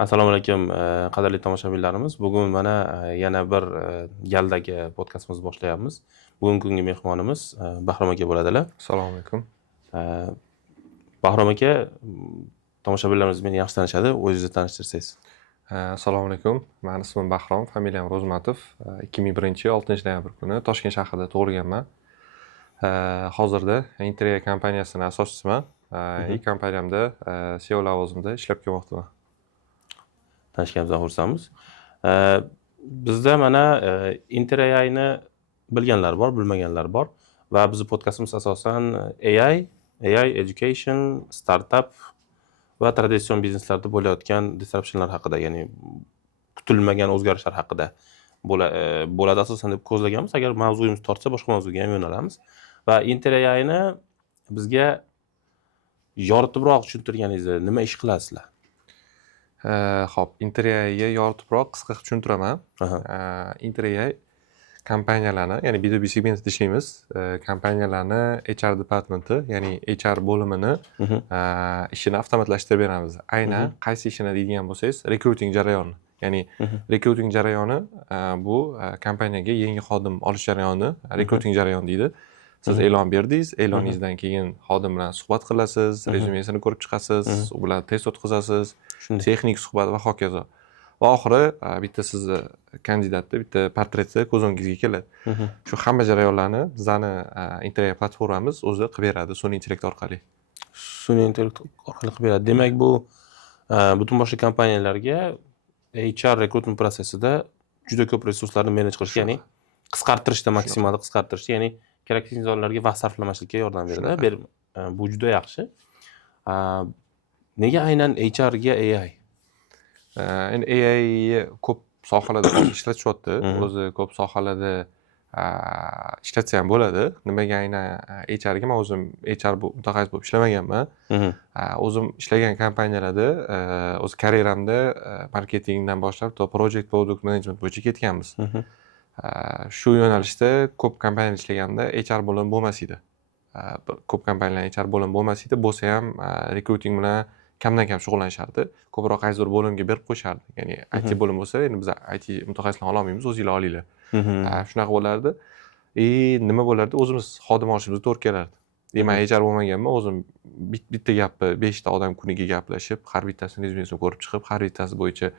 Assalomu alaykum, qadrli tomoshabinlarimiz. Bugun mana yana bir galdagi podkastimizni boshlayapmiz. Bugungi kungi mehmonimiz Bahrom aka bo'ladilar. Assalomu alaykum. Bahrom aka, tomoshabinlarimiz meni yaxshi tanishadi. O'zingizni tanishtirsangiz. Assalomu alaykum. Meni ismim Bahrom, familiyam Ro'zmatov. 2001-yil 6-noyabr kuni Toshkent shahrida tug'ilganman. Hozirda Interior kompaniyasining asoschisiman. kompaniyamda CEO lavozimida ishlab kelmoqdaman. Tanishganimizdan xursandmiz. Bizda mana Interior'ni bilganlar bor, bilmaganlar bor va bizning podkastimiz asosan AI education, startup va traditsion bizneslarda bo'layotgan disruptionlar haqida, ya'ni kutilmagan o'zgarishlar haqida bo'ladi asosan deb ko'zlaganmiz. Agar mavzuyimiz tortsa, boshqa mavzuga ham yo'nalamiz. Va Interior'ni bizga yoritibroq tushuntirganingizda nima ish qilasizlar? Xo'p, Interior'ga yoritibroq qisqa tushuntiraman. Interior kompaniyalarni, ya'ni B2B segmentda ishlaymiz. Kompaniyalarni HR departmenti, ya'ni HR bo'limini ishini avtomatlashtirib beramiz. Aynan qaysi ishini deydigan bo'lsangiz, recruiting jarayoni. Ya'ni recruiting jarayoni bu kompaniyaga yangi xodim olish jarayoni, recruiting jarayoni deydi. Siz e'lon berdingiz, e'loningizdan keyin xodim bilan suhbat qilasiz, rezyumesini ko'rib chiqasiz, u bilan test o'tkazasiz, texnik suhbat va hokazo. Va oxiri bitta sizni kandidatni bitta portreti ko'z o'ngingizga keladi. Shu hamma jarayonlarni bizning Interior platformamiz o'zi qilib beradi sun'iy intellekt orqali. Sun'iy intellekt orqali qilib beradi. Demak, bu butun boshli kompaniyalarga HR rekrutment prosesida juda ko'p resurslarni manage qilish, ya'ni qisqartirishda, maksimal qisqartirishda, ya'ni kerakli insonlarga vaqt sarflamaslikka yordam beradi. Bu juda yaxshi. Nega aynan HR ga AI? Endi AI ko'p sohalarda ishlatishyapti. O'zi ko'p sohalarda ishlatsa ham bo'ladi. Nimaga aynan HR ga? Men o'zim HR mutaxassis bo'lib ishlamaganman. O'zim ishlagan kompaniyalarda o'z karyeramda marketingdan boshlab to project product management bo'yicha ketganmiz. Shu yo'nalishda ko'p kompaniyada ishlaganimda HR bo'limi bo'lmas edi. Ko'p kompaniyalar HR bo'limi bo'lmas edi, bo'lsa ham recruiting bilan kamdan kam shug'ullanishardi. Ko'proq qaysi bir bo'limga berib qo'yishardi. Ya'ni IT bo'lim bo'lsa, endi biz IT mutaxassislarni ololmaymiz, o'zingizlar olinglar. Shunaqa bo'lardi. Nima bo'lardi? O'zimiz xodim olishimiz to'g'ri kelardi. Men HR bo'lmaganman, o'zim bitta gapni 5 ta odam kuniga gaplashib, har bittasini rezyumesini ko'rib chiqib, har bittasi bo'yicha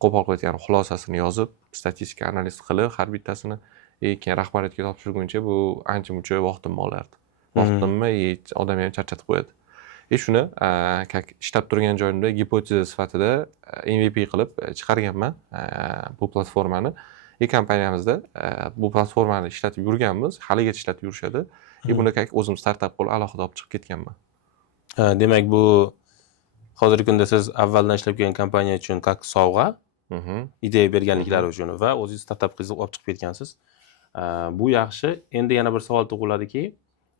qo'pol qilayotgan xulosasini yozib, statistika analiz qilib, har bittasini keyin rahbariyatga topshirguncha bu ancha-muncha vaqtimni olardi. Vaqtimni odam ham charchatib qo'yadi. Shuni ishlab turgan joyimda gipoteza sifatida MVP qilib chiqarganman bu platformani. Kompaniyamizda bu platformani ishlatib yurganmiz, haligacha ishlatib yurishadi. Buni o'zim startup qilib alohida olib chiqib ketganman. Demak, bu hozirgi kunda siz avvaldan ishlab kelgan kompaniya uchun sovg'a, ideya berganliklari uchun va o'zingiz startup qilib olib chiqib ketgansiz. Bu yaxshi. Endi yana bir savol tug'iladiki,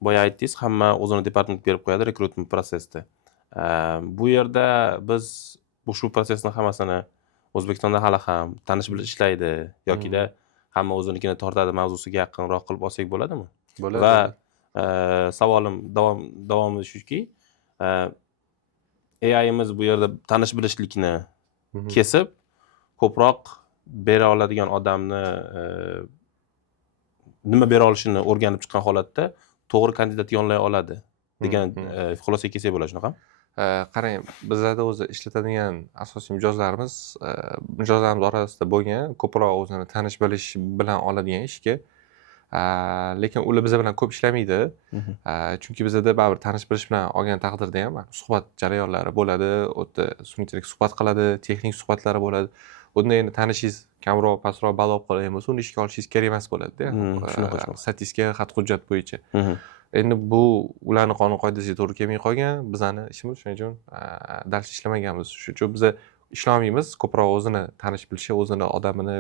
boya aytdingiz, hamma o'zini departament berib qo'yadi rekrutment prosesida. Bu yerda biz shu prosesni hammasini O'zbekistonda hali ham tanish-bilish ishlaydi yokida hamma o'zinikini tortadi mavzusiga yaqinroq qilib olsak bo'ladimi? Bo'ladi. Va savolim davomi shuki, AI'miz bu yerda tanish-bilishlikni kesib, ko'proq bera oladigan odamni nima bera olishini o'rganib chiqqan holatda to'g'ri kandidat yo'llay oladi degan xulosaga kelsak bo'ladi, shunaqa? Qarang, bizlarda o'zi ishlatadigan asosiy mijozlarimiz orasida bo'lgan ko'proq o'zini tanish bilish bilan oladigan ishga, lekin ular biz bilan ko'p ishlamaydi. Chunki bizda baribir tanish bilish bilan olgan taqdirda ham suhbat jarayonlari bo'ladi, o'tda sun'iy intellekt suhbat qiladi, texnik suhbatlari bo'ladi. Unda endi tanishingiz kamroq, pastroq balo olib qolgan bo'lsa, uni ishga olishingiz kerak emas bo'ladi-da. Statistika, xat hujjat bo'yicha. Endi bu ularning qonun qoidasiga to'g'ri kelmay qolgan, bizning ishimiz shuning uchun dars ishlamaganmiz. Shuning uchun biz ishlamaymiz, ko'proq o'zini tanish bilishi, o'zini odamini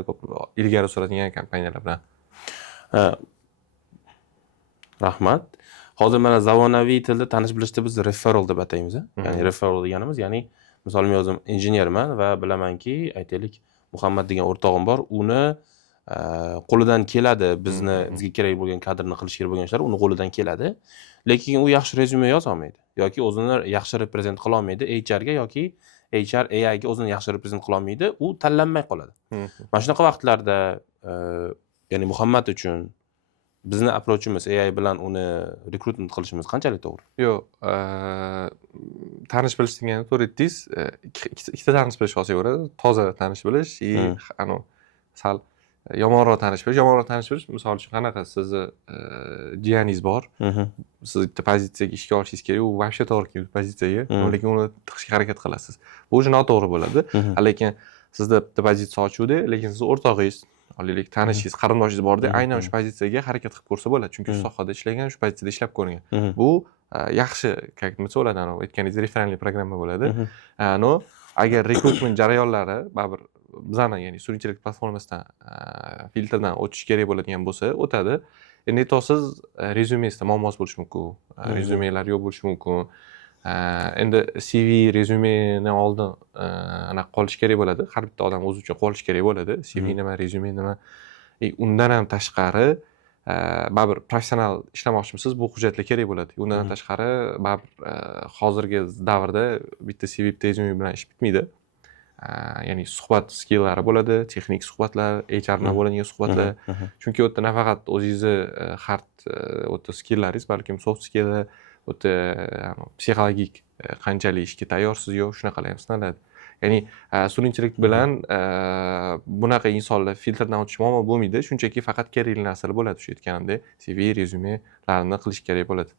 ilgari suradigan kompaniyalar bilan. Rahmat. Hozir mana zamonaviy tilda tanish bilishda biz referral deb ataymiz. Ya'ni referral deganimiz, ya'ni misol men o'zim injenerman va bilamanki, aytaylik, Muhammad degan o'rtog'im bor, uni qo'lidan keladi, bizga kerak bo'lgan kadrni qilish kerak bo'lgan ishlar uni qo'lidan keladi, lekin u yaxshi rezyume yoza olmaydi yoki o'zini yaxshi reprezent qila olmaydi HR ga yoki HR AI ga o'zini yaxshi reprezent qila olmaydi, u tanlanmay qoladi. Mana shunaqa vaqtlarda ya'ni Muhammad uchun bizni approachimiz AI bilan uni rekrutment qilishimiz qanchalik to'g'ri? Yo'q, tanish bilish degani to'g'ri aytdingiz. Ikkita tanish bilish olsa bo'ladi. Toza tanish bilish sal yomonroq tanish bilish. Yomonroq tanish bilish misol uchun qanaqa, sizni jiyaningiz bor. Siz bitta pozitsiyaga ishga olishingiz kerak, u вообще to'g'ri kelmaydi pozitsiyaga, lekin uni tiqishga harakat qilasiz. Bu уже noto'g'ri bo'ladi. Lekin sizda bitta pozitsiya ochuvdi, lekin siz o'rtog'ingiz, olaylik tanishingiz, qarindoshingiz borda, aynan o'sha pozitsiyaga harakat qilib ko'rsa bo'ladi, chunki shu sohada ishlagan, shu pozitsiyada ishlab ko'rgan. Bu yaxshi, nima bo'ladi, aytganingiz referenli programma bo'ladi. Agar rekrutment jarayonlari baribir bizani, ya'ni sun'iy intellekt platformasidan filtrdan o'tish kerak bo'ladigan bo'lsa, o'tadi. Endi siz rezyumengizda muammosi bo'lishi mumkin, rezyumelar yo'q bo'lishi mumkin. Endi CV rezyumeni oldin qolish kerak bo'ladi. Har bitta odam o'zi uchun qolish kerak bo'ladi. CV nima, rezyume nima. Undan ham tashqari baribir professional ishlamoqchimisiz, bu hujjatlar kerak bo'ladi. Undan ham tashqari baribir hozirgi davrda bitta CV, bitta rezyume bilan ish bitmaydi. Ya'ni suhbat skilllari bo'ladi, texnik suhbatlar, HR bilan bo'ladigan suhbatlar. Chunki u yerda nafaqat o'zingizni hard o'ta skilllaringiz, balkim soft skilllar, o'ta psixologik qanchalik ishga tayyorsiz yo'q, shunaqalar ham sinaladi. Ya'ni sun'iy intellekt bilan bunaqa insonlar filtrdan o'tish muammo bo'lmaydi, shunchaki faqat kerakli narsalar bo'ladi. Shu aytganimdek, CV, rezyumelarni qilish kerak bo'ladi.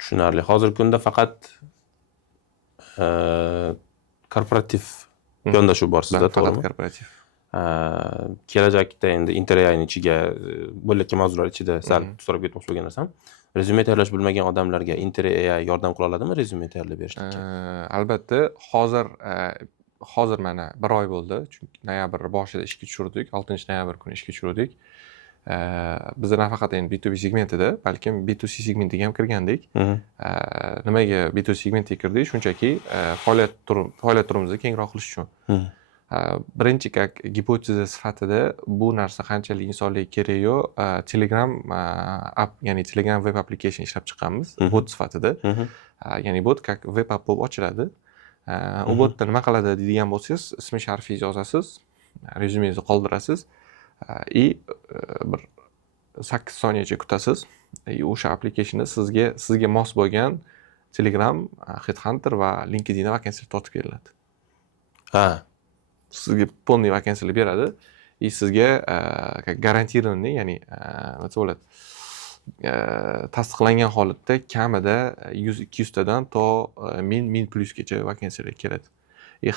Tushunarli. Hozirgi kunda faqat korporativ yondashuv bor sizda, to'g'rimi? Korporativ. Kelajakda endi Interay'ning ichiga bo'layotgan mavzular ichida sal so'rab ketmoqchi bo'lgan narsam, rezyume tayyorlash bilmagan odamlarga Interay yordam qila oladimi rezyume tayyorlab berishga? Albatta, hozir mana 1 oy bo'ldi, chunki noyabr boshida ishga tushirdik, 6-noyabr kuni ishga tushirdik. Biz nafaqat endi B2B segmentida, balkim B2C segmentiga ham kirgandik. Nimaga B2C segmentiga kirdik? Shunchaki faoliyat turimizni kengroq qilish uchun. Birinchi gipoteza sifatida bu narsa qanchalik insonlarga kerak-yo, Telegram app, ya'ni Telegram web application ishlab chiqqanmiz, bot sifatida. Ya'ni bot web app bo'lib ochiladi. U botda nima qiladi deydigan bo'lsangiz, ismi sharifingizni yozasiz, rezyumengizni qoldirasiz. Bir 8 soniyacha kutasiz. O'sha applikationni sizga mos bo'lgan Telegram, Headhunter va LinkedIn vakansiyalar tortib beriladi. Sizga полный vakansiyalar beradi. Sizga garantiranный, ya'ni nima bo'ladi? Tasdiqlangan holatda kamida 100-200 tadan to 1000 plusgacha vakansiyalar keladi.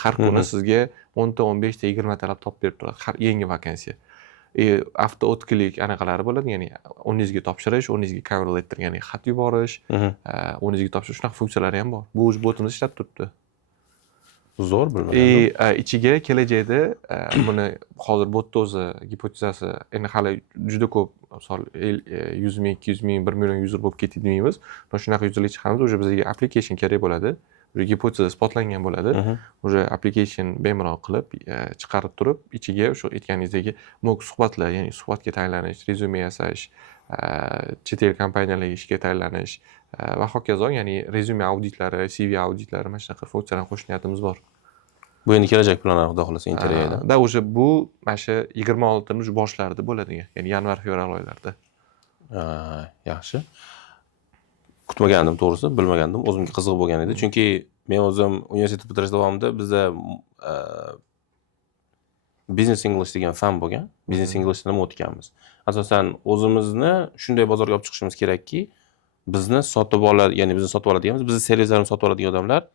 Har kuni sizga 10 ta, 15 ta, 20 talab topib berib turadi. Har yangi vakansiya. Avto o'tkirlik anaqalari bo'ladi, ya'ni o'rningizga topshirish, o'rningizga cover letter, ya'ni xat yuborish, o'rningizga topshirish, shunaqa funksiyalari ham bor. Bu botimiz ishlab turibdi. Zo'r bilmadim. Ichiga kelajakda buni hozir botni o'zi gipotezasi endi hali juda ko'p, misol 100 ming, 200 ming, 1 million user bo'lib ketdi demaymiz. Shunaqa userlik chiqamiz, o'sha bizga application kerak bo'ladi. Gipoteza isbotlangan bo'ladi. O'sha application bemalol qilib chiqarib turib, ichiga o'sha aytganingizdagi mo'k suhbatlar, ya'ni suhbatga tayyorlanish, rezyume yasash, chet el kompaniyalarga ishga tayyorlanish va hokazo, ya'ni rezyume auditlari, CV auditlari, mana shunaqa funksiyalarni qo'shib niyatimiz bor. Bu endi kelajak planlari xudo xohlasa Interayda. O'sha bu mana shu 26-ning boshlarida bo'ladi, ya'ni yanvar-fevral oylarida. Yaxshi. Kutmagandim to'g'risi, bilmagandim, o'zimga qiziq bo'lgan edi. Chunki men o'zim universitet bitirish davomida bizda Business English degan fan bo'lgan. Business Englishdan o'tganmiz. Asosan o'zimizni shunday bozorga olib chiqishimiz kerakki, bizni sotib oladi, ya'ni bizni sotib oladiganmiz, bizni servislarni sotib oladigan odamlar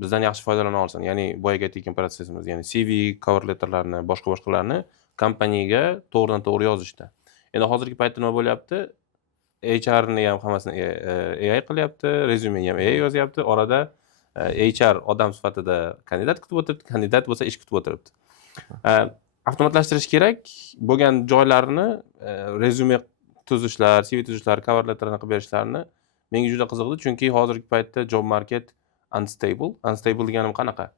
bizdan yaxshi foydalana olsin. Ya'ni boyaga aytgan protsessimiz, ya'ni CV, cover letterlarni, boshqalarni kompaniyaga to'g'ridan-to'g'ri yozishda. Endi hozirgi paytda nima bo'lyapti? HR ni ham hammasini AI qilyapti, rezyumeni ham AI yozyapti. Orada HR odam sifatida kandidat kutib o'tiribdi, kandidat bo'lsa ish kutib o'tiribdi. Avtomatlashtirish kerak bo'lgan joylarni rezyume tuzishlar, CV tuzishlar, cover letterlarni qilib berishlarini menga juda qiziqdi, chunki hozirgi paytda job market unstable. Unstable deganim qanaqa?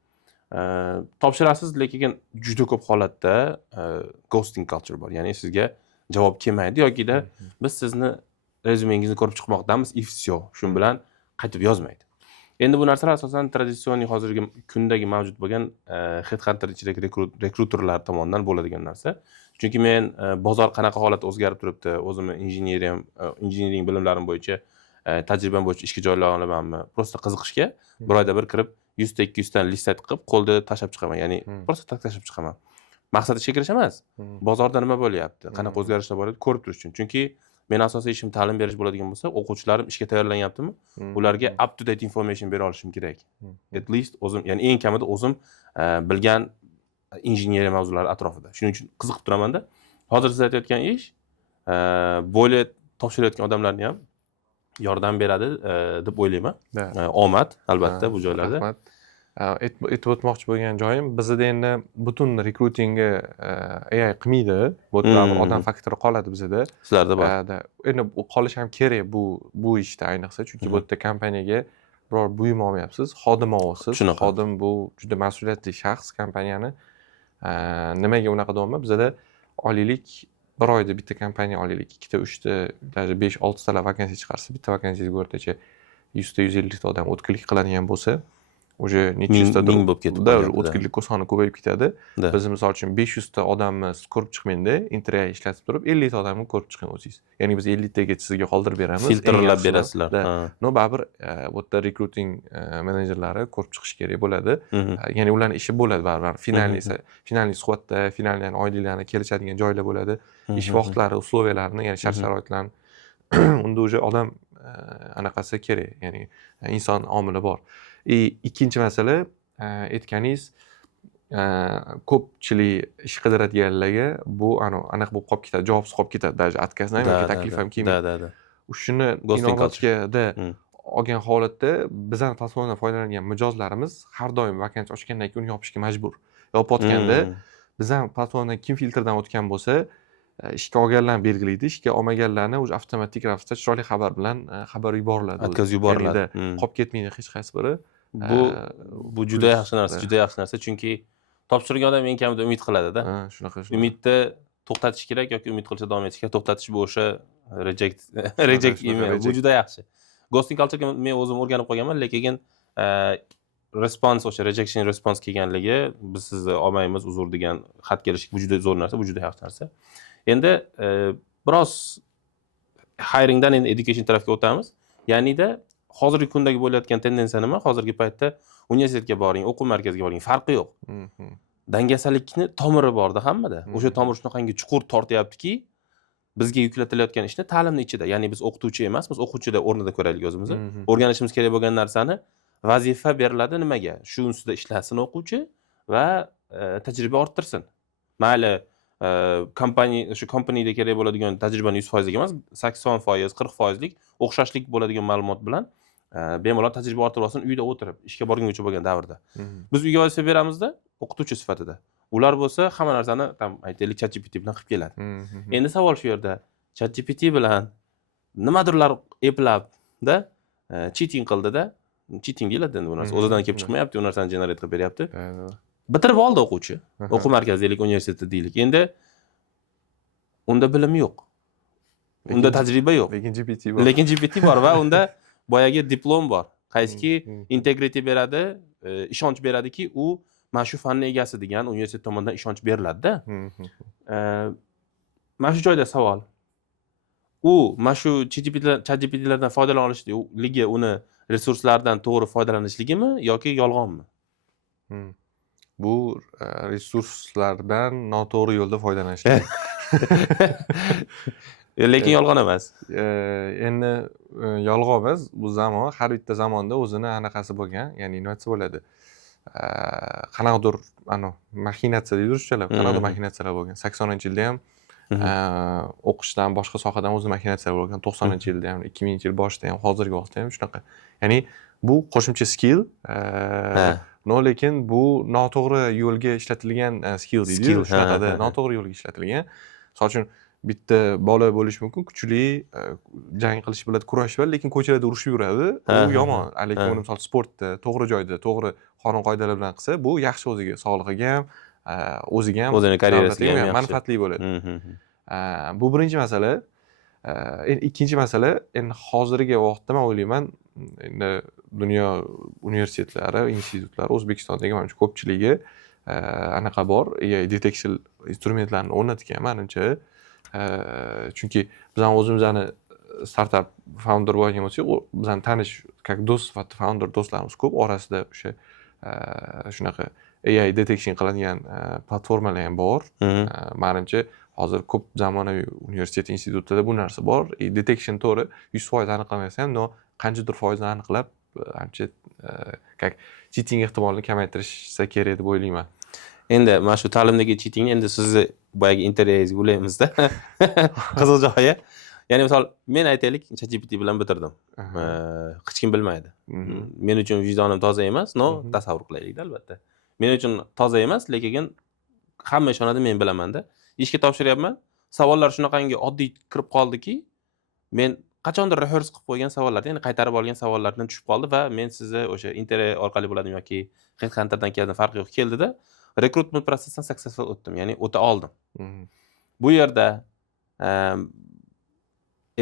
Topshirasiz, lekin juda ko'p holatda ghosting culture bor. Ya'ni sizga javob kelmaydi yokida biz sizni rezyumengizni ko'rib chiqmoqdamiz, if все. Shu bilan qaytib yozmaydi. Endi bu narsalar asosan traditsion hozirgi kundagi mavjud bo'lgan headhunter ichidagi rekruterlar tomonidan bo'ladigan narsa. Chunki men bozor qanaqa holatda o'zgarib turibdi, o'zimni injiniring bilimlarim bo'yicha tajribam bo'yicha ishga joylay olamanmi? Prosta qiziqishga bir oyda bir kirib 100 ta 200 ta listat qilib qo'lda tashlab chiqaman. Ya'ni prosta tashlab chiqaman. Maqsad ishga kirish emas. Bozorda nima bo'lyapti, qanaqa o'zgarishlar bor edi ko'rib turish uchun. Chunki men asosiy ishim ta'lim berish bo'ladigan bo'lsa, o'quvchilarim ishga tayyorlanyaptimi? Ularga up to date information bera olishim kerak. At least o'zim, ya'ni eng kamida o'zim bilgan injineriya mavzulari atrofida. Shuning uchun qiziqib turamanda. Hozir siz aytayotgan ish bo'lib topshirayotgan odamlarni ham yordam beradi deb o'ylayman. Omad albatta bu joylarda. Rahmat. Aytib o'tmoqchi bo'lgan joyim, bizda endi butun rekrutingga AI qilmaydi. Bu yerda odam faktori qoladi bizda. Sizlarda bor. Endi qolish ham kerak bu ishda ayniqsa, chunki bu yerda kompaniyaga biror buyum olmayapsiz, xodim olyapsiz. Xodim bu juda mas'uliyatli shaxs kompaniyani. Nimaga unaqa deyapman? Bizda olaylik bir oyda bitta kompaniya olaylik, 2 ta, 3 ta, даже 5-6 ta vakansiya chiqarsa, bitta vakansiyaga o'rtacha 100 ta 150 ta odam o'tkirlik qiladigan bo'lsa, уже necha yuzta ming bo'lib ketadi. o'tkirlik soni ko'payib ketadi. Biz misol uchun 500 ta odamni ko'rib chiqmaydi, internet ishlatib turib 50 ta odamni ko'rib chiqing o'zingiz. Ya'ni biz 50 taga sizga qoldirib beramiz. Filtrlab berasizlar. No, baribir bu yerda rekruting menejerlari ko'rib chiqish kerak bo'ladi. Ya'ni ularning ishi bo'ladi baribir. Finalniy suhbatda, finalniy oyliklarni kelishadigan joylar bo'ladi. Ish vaqtlari, usloviyalarini, ya'ni shart-sharoitlarni unda уже odam anaqasi kerak, ya'ni inson omili bor. Ikkinchi masala, aytganingiz, ko'pchilik ish qidiradiganlarga bu anaqa bo'lib qolib ketadi, javobsiz qolib ketadi, даже откazdan yoki taklif ham kelmaydi. Shuni inovatga olgan holatda bizning platformadan foydalangan mijozlarimiz har doim vakansiya ochgandan keyin uni yopishga majbur. Yopayotganda bizning platformadan kim filtrdan o'tgan bo'lsa, ishga olganlarni belgilaydi, ishga olmaganlarni o'zi avtomatik ravishda chiroyli xabar bilan xabar yuboriladi. O'tkazib yuboriladi. Qolib ketmaydi hech qaysi biri. Bu juda yaxshi narsa, juda yaxshi narsa, chunki topshirgan odam eng kamida umid qiladi-da. Shunaqa. Umidni to'xtatish kerak yoki umid qilishda davom etish kerak. To'xtatish bu o'sha reject email. Bu juda yaxshi. Ghosting culture men o'zim o'rganib qolganman, lekin response, o'sha rejection response kelganligi, biz sizni olmaymiz, uzr degan xat kelishi bu juda zo'r narsa, bu juda yaxshi narsa. Endi biroz hiringdan endi education tarafga o'tamiz. Ya'nida hozirgi kundagi bo'layotgan tendensiya nima? Hozirgi paytda universitetga boring, o'quv markaziga boring, farqi yo'q. Dangasalikni tomiri borda hammada. O'sha tomir shunaqangi chuqur tortyaptiki, bizga yuklatilayotgan ishni ta'limni ichida, ya'ni biz o'qituvchi emasmiz, o'quvchida o'rnida ko'raylik o'zimizni. O'rganishimiz kerak bo'lgan narsani vazifa beriladi nimaga? Shu ustida ishlasin o'quvchi va tajriba orttirsin. Mayli shu kompaniyada kerak bo'ladigan tajribani 100% lik emas, 80%, 40% lik o'xshashlik bo'ladigan ma'lumot bilan bemalol tajriba orttirib olsin uyda o'tirib, ishga borguncha bo'lgan davrda. Biz uyga vazifa beramizda, o'qituvchi sifatida. Ular bo'lsa hamma narsani aytaylik ChatGPT bilan qilib keladi. Endi savol shu yerda, ChatGPT bilan nimadirlar eplabda cheating qildida, cheating deyiladi endi bu narsa. O'zidan kelib chiqmayapti, u narsani generate qilib beryapti. Bitirib oldi o'quvchi. O'quv markazi deylik, universitet deylik. Endi unda bilim yo'q. Unda tajriba yo'q. Lekin GPT bor va unda boyagi diplom bor. Qaysiki integrity beradi, ishonch beradiki, u mana shu fanning egasi degan universitet tomonidan ishonch beriladi-da. Mana shu joyda savol. U mana shu ChatGPTlardan foydalanishligi, uni resurslardan to'g'ri foydalanishligimi yoki yolg'onmi? Bu resurslardan noto'g'ri yo'lda foydalanishlik. Lekin yolg'on emas. Endi yolg'on emas, bu zamon, har bitta zamonda o'zini anaqasi bo'lgan, ya'ni nima desa bo'ladi. Qanaqadir maxinatsiya deydi ruschalar, qanaqadir maxinatsiyalar bo'lgan. 80-yilda ham o'qishdan boshqa sohadan o'zi maxinatsiyalar bo'lgan. 90-yilda ham, 2000-yil boshida ham, hozirgi vaqtda ham shunaqa. Ya'ni bu qo'shimcha skill, lekin bu noto'g'ri yo'lga ishlatilgan skill deydi. Shunaqada noto'g'ri yo'lga ishlatilgan. Misol uchun bitta bola bo'lishi mumkin, kuchli, jang qilish biladi, kurash biladi, lekin ko'chalarda urushib yuradi. Bu yomon. Lekin uni misol sportda, to'g'ri joyda, to'g'ri qonun qoidalar bilan qilsa, bu yaxshi o'ziga, sog'lig'iga ham, o'ziga ham, o'zining karyerasiga ham manfaatli bo'ladi. Bu birinchi masala. Ikkinchi masala, endi hozirgi vaqtda men o'ylayman, endi dunyo universitetlari, institutlari O'zbekistondagi manimcha ko'pchiligi anaqa bor, AI detection instrumentlarini o'rnatgan menimcha. Chunki biz ham o'zimizni startup founder bo'lgan bo'lsak, bizani tanish как do'st sifatida founder do'stlarimiz ko'p, orasida o'sha shunaqa AI detection qiladigan platformalar ham bor. Menimcha hozir ko'p zamonaviy universitet institutida bu narsa bor. Detection to'g'ri 100% aniqlamasa ham, no qanchadir foizni aniqlab, ancha как cheating ehtimolini kamaytirishsa kerak deb o'ylayman. Endi mana shu ta'limdagi cheatingni endi sizni boyagi intervyungizga ulaymiz-da. Qiziq joyi. Ya'ni misol men aytaylik, ChatGPT bilan bitirdim. Hech kim bilmaydi. Men uchun vijdonim toza emas, no tasavvur qilaylik albatta. Men uchun toza emas, lekin hamma ishonadi, men bilaman-da. Ishga topshiryapman. Savollar shunaqangi oddiy kirib qoldiki, men qachondir rehearse qilib qo'ygan savollardan, ya'ni qaytarib olgan savollardan tushib qoldi va men sizni o'sha internet orqali bo'ladimi yoki Headhunterdan keldim, farqi yo'q, keldida recruitment prosesidan successful o'tdim, ya'ni o'ta oldim. Bu yerda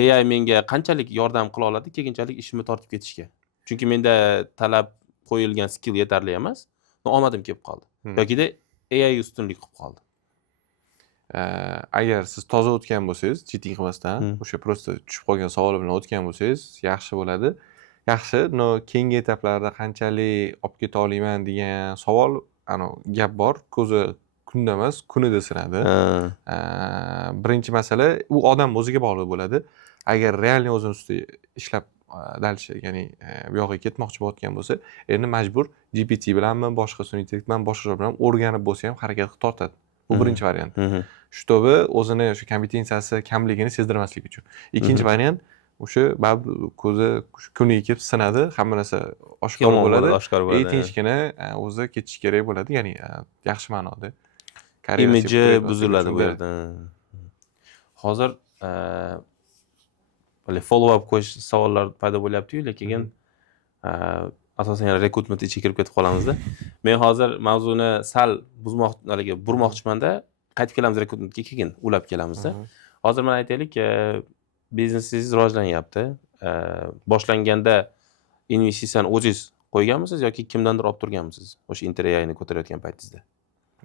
AI menga qanchalik yordam qila oladi, keyinchalik ishimni tortib ketishga. Chunki menda talab qo'yilgan skill yetarli emas, omadim kelib qoldi. Yokida AI ustunlik qilib qoldi. Agar siz toza o'tgan bo'lsangiz, cheating qilmasdan, o'sha prosta tushib qolgan savol bilan o'tgan bo'lsangiz, yaxshi bo'ladi. Yaxshi, no keyingi etaplarda qanchalik olib keta olaman degan savol, gap bor. Ko'zi kunda emas, kunida sinadi. Birinchi masala u odam o'ziga bog'liq bo'ladi. Agar realni o'zini ustida ishlab dalishi, ya'ni bu yoqqa ketmoqchi bo'layotgan bo'lsa, endi majbur GPT bilanmi, boshqa sun'iy intellekt bilan boshqa bilan o'rganib bo'lsa ham harakat qilib tortadi. Bu birinchi variant. Shtobi o'zini o'sha kompetensiyasi kamligini sezdirmaslik uchun. Ikkinchi variant o'sha ko'zi kuniga kelib sinadi, hamma narsa oshkor bo'ladi. Tinchgina o'zi ketish kerak bo'ladi, ya'ni yaxshi ma'noda. Imiji buziladi bu yerda. Hozir follow up qo'yish savollar paydo bo'lyapti-yu, lekin asosan yana recruitment ichiga kirib ketib qolamiz-da. Men hozir mavzuni sal burmoqchiman-da, qaytib kelamiz recruitmentga, keyin ulab kelamiz-da. Hozir men aytaylik, biznesingiz rivojlanyapti. Boshlanganda investitsiyani o'zingiz qo'yganmisiz yoki kimdandir olib turganmisiz? O'sha interayni ko'tarayotgan paytingizda.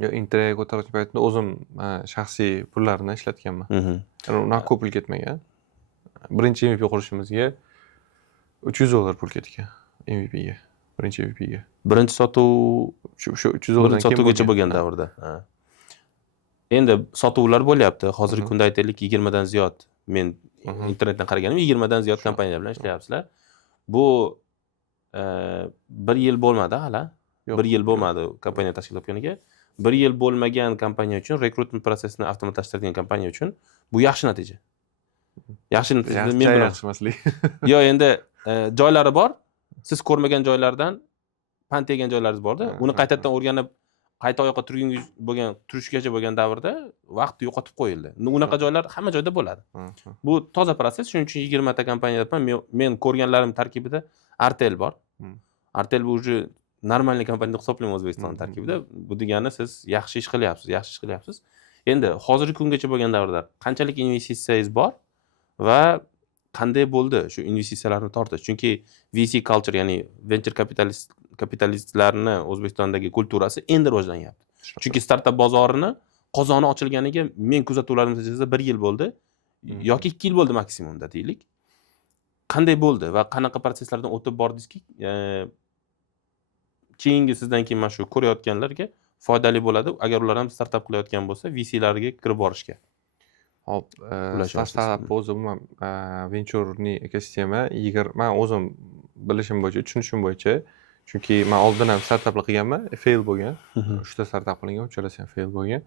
Yo'q, interayni ko'tarayotgan paytimda o'zim shaxsiy pullarimni ishlatganman. Unaqa ko'p pul ketmagan. Birinchi MVP qurishimizga $300 pul ketgan. MVPga. Birinchi MVPga. Birinchi sotuv shu $300 sotuvgacha bo'lgan davrda. Endi sotuvlar bo'lyapti. Hozirgi kunda aytaylik 20 dan ziyod. Men internetdan qaraganim 20 dan ziyod kompaniyalar bilan ishlayapsizlar. Bu 1 yil bo'lmadi hali. 1 yil bo'lmadi kompaniya tashkil etganiga. 1 yil bo'lmagan kompaniya uchun, recruitment prosesini avtomatlashtirgan kompaniya uchun bu yaxshi natija. Yaxshi natija men bilan yaxshi emaslik. Yo'q, endi joylari bor. Siz ko'rmagan joylardan pand tegan joylaringiz bor-da. Uni qaytadan o'rganib, qayta oyoqqa turishgacha bo'lgan davrda vaqt yo'qotib qo'yildi. Unaqa joylar hamma joyda bo'ladi. Bu toza proses. Shuning uchun 20 ta kompaniya deyapman. Men ko'rganlarim tarkibida Artel bor. Artel bu уже normalniy kompaniya deb hisoblayman O'zbekiston tarkibida. Bu degani siz yaxshi ish qilyapsiz. Endi hozirgi kungacha bo'lgan davrda qanchalik investitsiyangiz bor va qanday bo'ldi shu investitsiyalarni tortish? Chunki VC culture, ya'ni venture kapitalistlarni O'zbekistondagi kulturasi endi rivojlanyapti. Chunki startup bozorini qozoni ochilganiga men kuzatuvlarim natijasida 1 yil bo'ldi yoki 2 yil bo'ldi maksimumda deylik. Qanday bo'ldi va qanaqa proseslardan o'tib bordingizki, keyingi sizdan keyin mana shu ko'rayotganlarga foydali bo'ladi agar ular ham startup qilayotgan bo'lsa, VC-larga kirib borishga. Hop, startup o'zi umuman venture-ni ekosistema men o'zim bilishim bo'yicha, tushunishim bo'yicha, chunki men oldin ham startuplar qilganman, fail bo'lgan. 3 ta startup qilingan, uchalasi ham fail bo'lgan.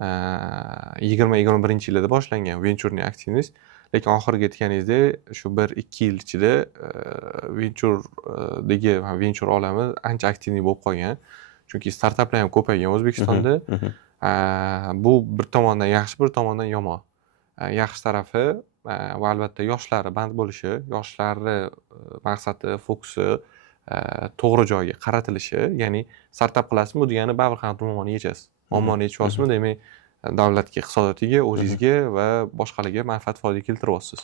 2021-yilda boshlangan venture-ning aktivность, lekin oxirgi aytganingizda shu 1-2 yil ichida venture olami ancha aktivniy bo'lib qolgan. Chunki startuplar ham ko'paygan O'zbekistonda. Bu bir tomondan yaxshi, bir tomondan yomon. Yaxshi tarafi va albatta yoshlari band bo'lishi, yoshlarni maqsadi, fokusi to'g'ri joyga qaratilishi, ya'ni startup qilasizmi, bu degani baribir qanday muammoni yechasiz. Muammoni yechyapsizmi, demak davlatga, iqtisodiyotiga, o'zingizga va boshqalarga manfaat foyda keltiryapsiz.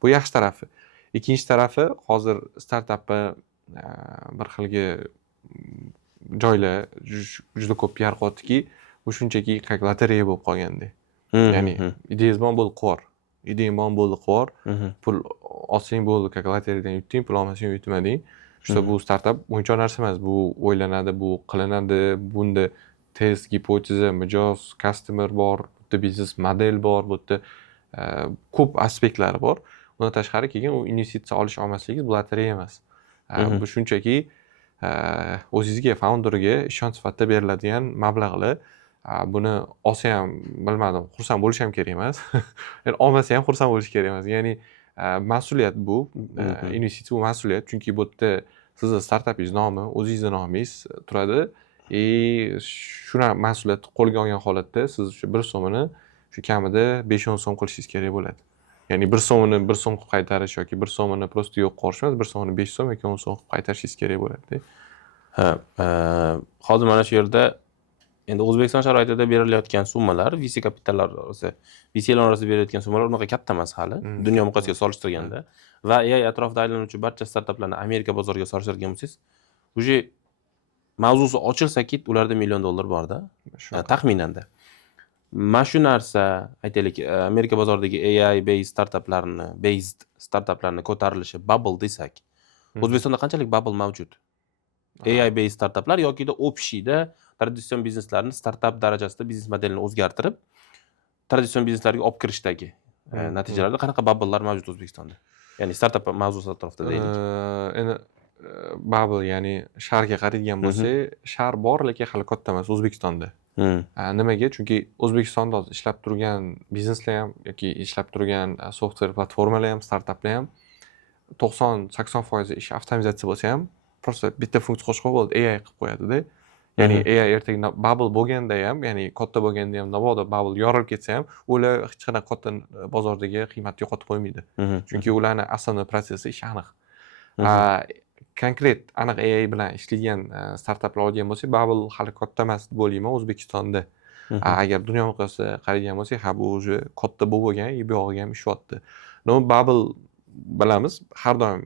Bu yaxshi tarafi. Ikkinchi tarafi hozir startapni bir xilga joylar juda ko'p PR qilyaptiki, bu shunchaki как lotereya bo'lib qolganda. Ya'ni ideyangiz bilan bo'ldi qivor. Ideyang bilan bo'ldi qivor. Pul olsang bo'ldi, как lotereyadan yutding, pul olmasang yutmading. Что bu startap o'yinchoq narsa emas. Bu o'ylanadi, bu qilinadi, bunda test, gipoteza, mijoz, customer bor, bitta biznes model bor, bu yerda ko'p aspektlari bor. Undan tashqari keyin u investitsiya olish olmasligingiz bu lotereya emas. Bu shunchaki o'zingizga, founderga ishonch sifatida beriladigan mablag'lar. Buni olsa ham bilmadim, xursand bo'lish ham kerak emas. Yani olmasa ham xursand bo'lish kerak emas. Ya'ni mas'uliyat bu, investitsiya bu mas'uliyat. Chunki bu yerda sizni startapingiz nomi, o'zingizni nomingiz turadi. Shuna mas'uliyatni qo'lga olgan holatda siz shu 1 so'mini shu kamida 5-10 so'm qilishingiz kerak bo'ladi. Ya'ni 1 so'mini 1 so'm qilib qaytarish yoki 1 so'mini prosta yo'q qilish emas, 1 so'mini 5 so'm yoki 10 so'm qilib qaytarishingiz kerak bo'ladi. Ha, hozir mana shu yerda endi O'zbekiston sharoitida berilayotgan summalar, VC kapitallar orasida berilayotgan summalar unaqa katta emas hali, dunyo miqyosiga solishtirganda va AI atrofida aylanuvchi barcha startaplarni Amerika bozoriga solishtirgan bo'lsangiz, уже mavzusi ochilsa-ki, ularda $1 million borda, taxminanda. Mana shu narsa, aytaylik, Amerika bozoridagi AI based startaplarni ko'tarilishi bubble desak, O'zbekistonda qanchalik bubble mavjud? AI based startaplar yoki общийda traditsion bizneslarni startap darajasida biznes modelini o'zgartirib, traditsion bizneslarga olib kirishdagi natijalarda qanaqa bubblelar mavjud O'zbekistonda? Ya'ni startap mavzusi atrofida deylik. Endi bubble, ya'ni sharga qaraydigan bo'lsak, shar bor, lekin hali katta emas O'zbekistonda. Nimaga? Chunki O'zbekistonda ishlab turgan bizneslar ham yoki ishlab turgan software platformalar ham, startaplar ham 90-80% ish avtomatizatsiya bo'lsa ham, prosta bitta funksiya qo'shib bo'ldi, AI qilib qo'yadi-da. Ya'ni AI ertaga bubble bo'lganda ham, ya'ni katta bo'lganda ham, mabodo bubble yorilib ketsa ham, ular hech qanaqa katta bozordagi qiymatni yo'qotib qo'ymaydi. Chunki ularning asosiy protsessi ish aniq. Konkret aniq AI bilan ishlaydigan startaplar oladigan bo'lsak, bubble hali katta emas deb o'ylayman O'zbekistonda. Agar dunyo miqyosida qaraydigan bo'lsak, ha bu уже katta bo'lgan, buyog'iga ham ishyapti. No bubble bilamiz, har doim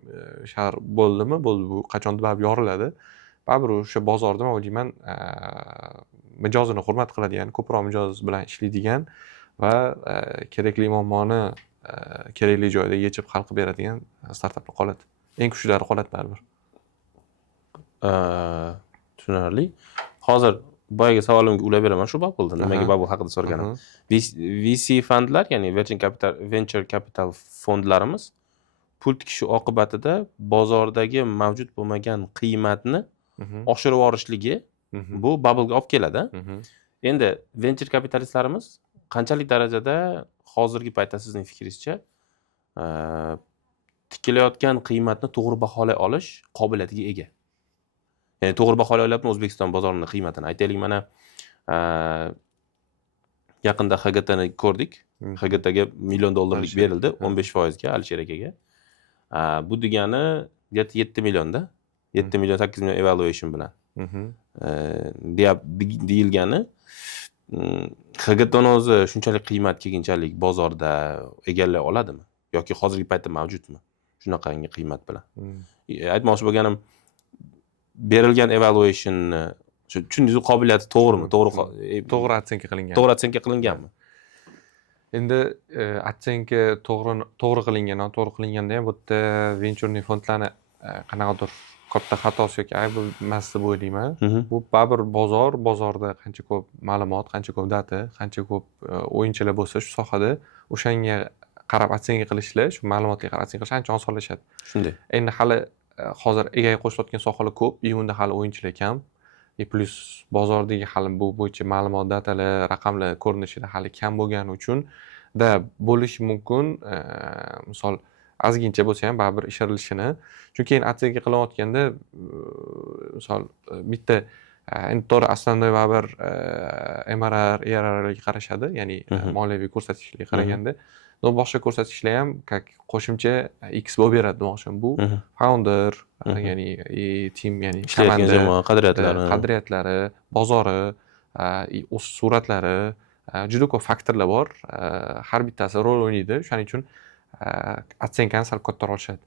shar bo'ldimi, bo'ldi, bu qachondir baribir yoriladi. Baribir o'sha bozorda men o'ylayman, mijozini hurmat qiladigan, ko'proq mijoz bilan ishlaydigan va kerakli muammoni kerakli joyda yechib hal qilib beradigan startaplar qoladi. Eng kuchlilari qoladi baribir. Tushunarli. Hozir boyagi savolimga ulab beraman shu bubble. Nimaga bubble haqida so'rganim. VC fondlar, ya'ni venture capital fondlarimiz pul tikishi oqibatida bozordagi mavjud bo'lmagan qiymatni oshirib yuborishligi bu bubble'ga olib keladi. Endi venture kapitalistlarimiz qanchalik darajada hozirgi paytda sizning fikringizcha tikilayotgan qiymatni to'g'ri baholay olish qobiliyatiga ega? Ya'ni to'g'ri baholay olyapmi O'zbekiston bozorining qiymatini? Aytaylik, mana yaqinda HGTni ko'rdik. HGTga $1 million berildi 15% ga Alisher akaga. Bu degani 7 millionda, 7 million 8 million evaluation bilan. Deyilgani, HGTni o'zi shunchalik qiymat keyinchalik bozorda egallay oladimi? Yoki hozirgi paytda mavjudmi? Shunaqangi qiymat bilan. Aytmoqchi bo'lganim, berilgan evaluationni shu tushundingiz, qobiliyati to'g'rimi? To'g'ri atsenka qilingan. To'g'ri atsenka qilinganmi? Endi atsenka to'g'ri qilingan, noto'g'ri qilinganda ham bu yerda venture fondlarni qanaqadir katta xatosi yoki aybi emas deb o'ylayman. Bu baribir bozorda qancha ko'p ma'lumot, qancha ko'p data, qancha ko'p o'yinchilar bo'lsa shu sohada o'shanga qarab atsenka qilishlar, shu ma'lumotga qarab atsenka qilish ancha osonlashadi. Shunday. Endi hali hozir egaga qo'shilayotgan sohalar ko'p, unda hali o'yinchilar kam. Plus bozordagi hali bu bo'yicha ma'lumot, datalar, raqamlar ko'rinishida hali kam bo'lgani uchun da bo'lishi mumkin. Misol ozgincha bo'lsa ham baribir ishirilishini. Chunki endi atsenka qilayotganda misol bitta endi to'g'ri asosiy baribir MRR, ERR'ga qarashadi, ya'ni moliyaviy ko'rsatkichlarga qaraganda. No boshqa ko'rsatkichlar ham qo'shimcha X bo'lib beradi demoqchiman. Bu founder, ya'ni team, ya'ni ishlayotgan jamoa qadriyatlari, bozori, o'sish sur'atlari, juda ko'p faktorlar bor. Har bittasi rol o'ynaydi. Shuning uchun atsenkani sal kattaroq olishadi.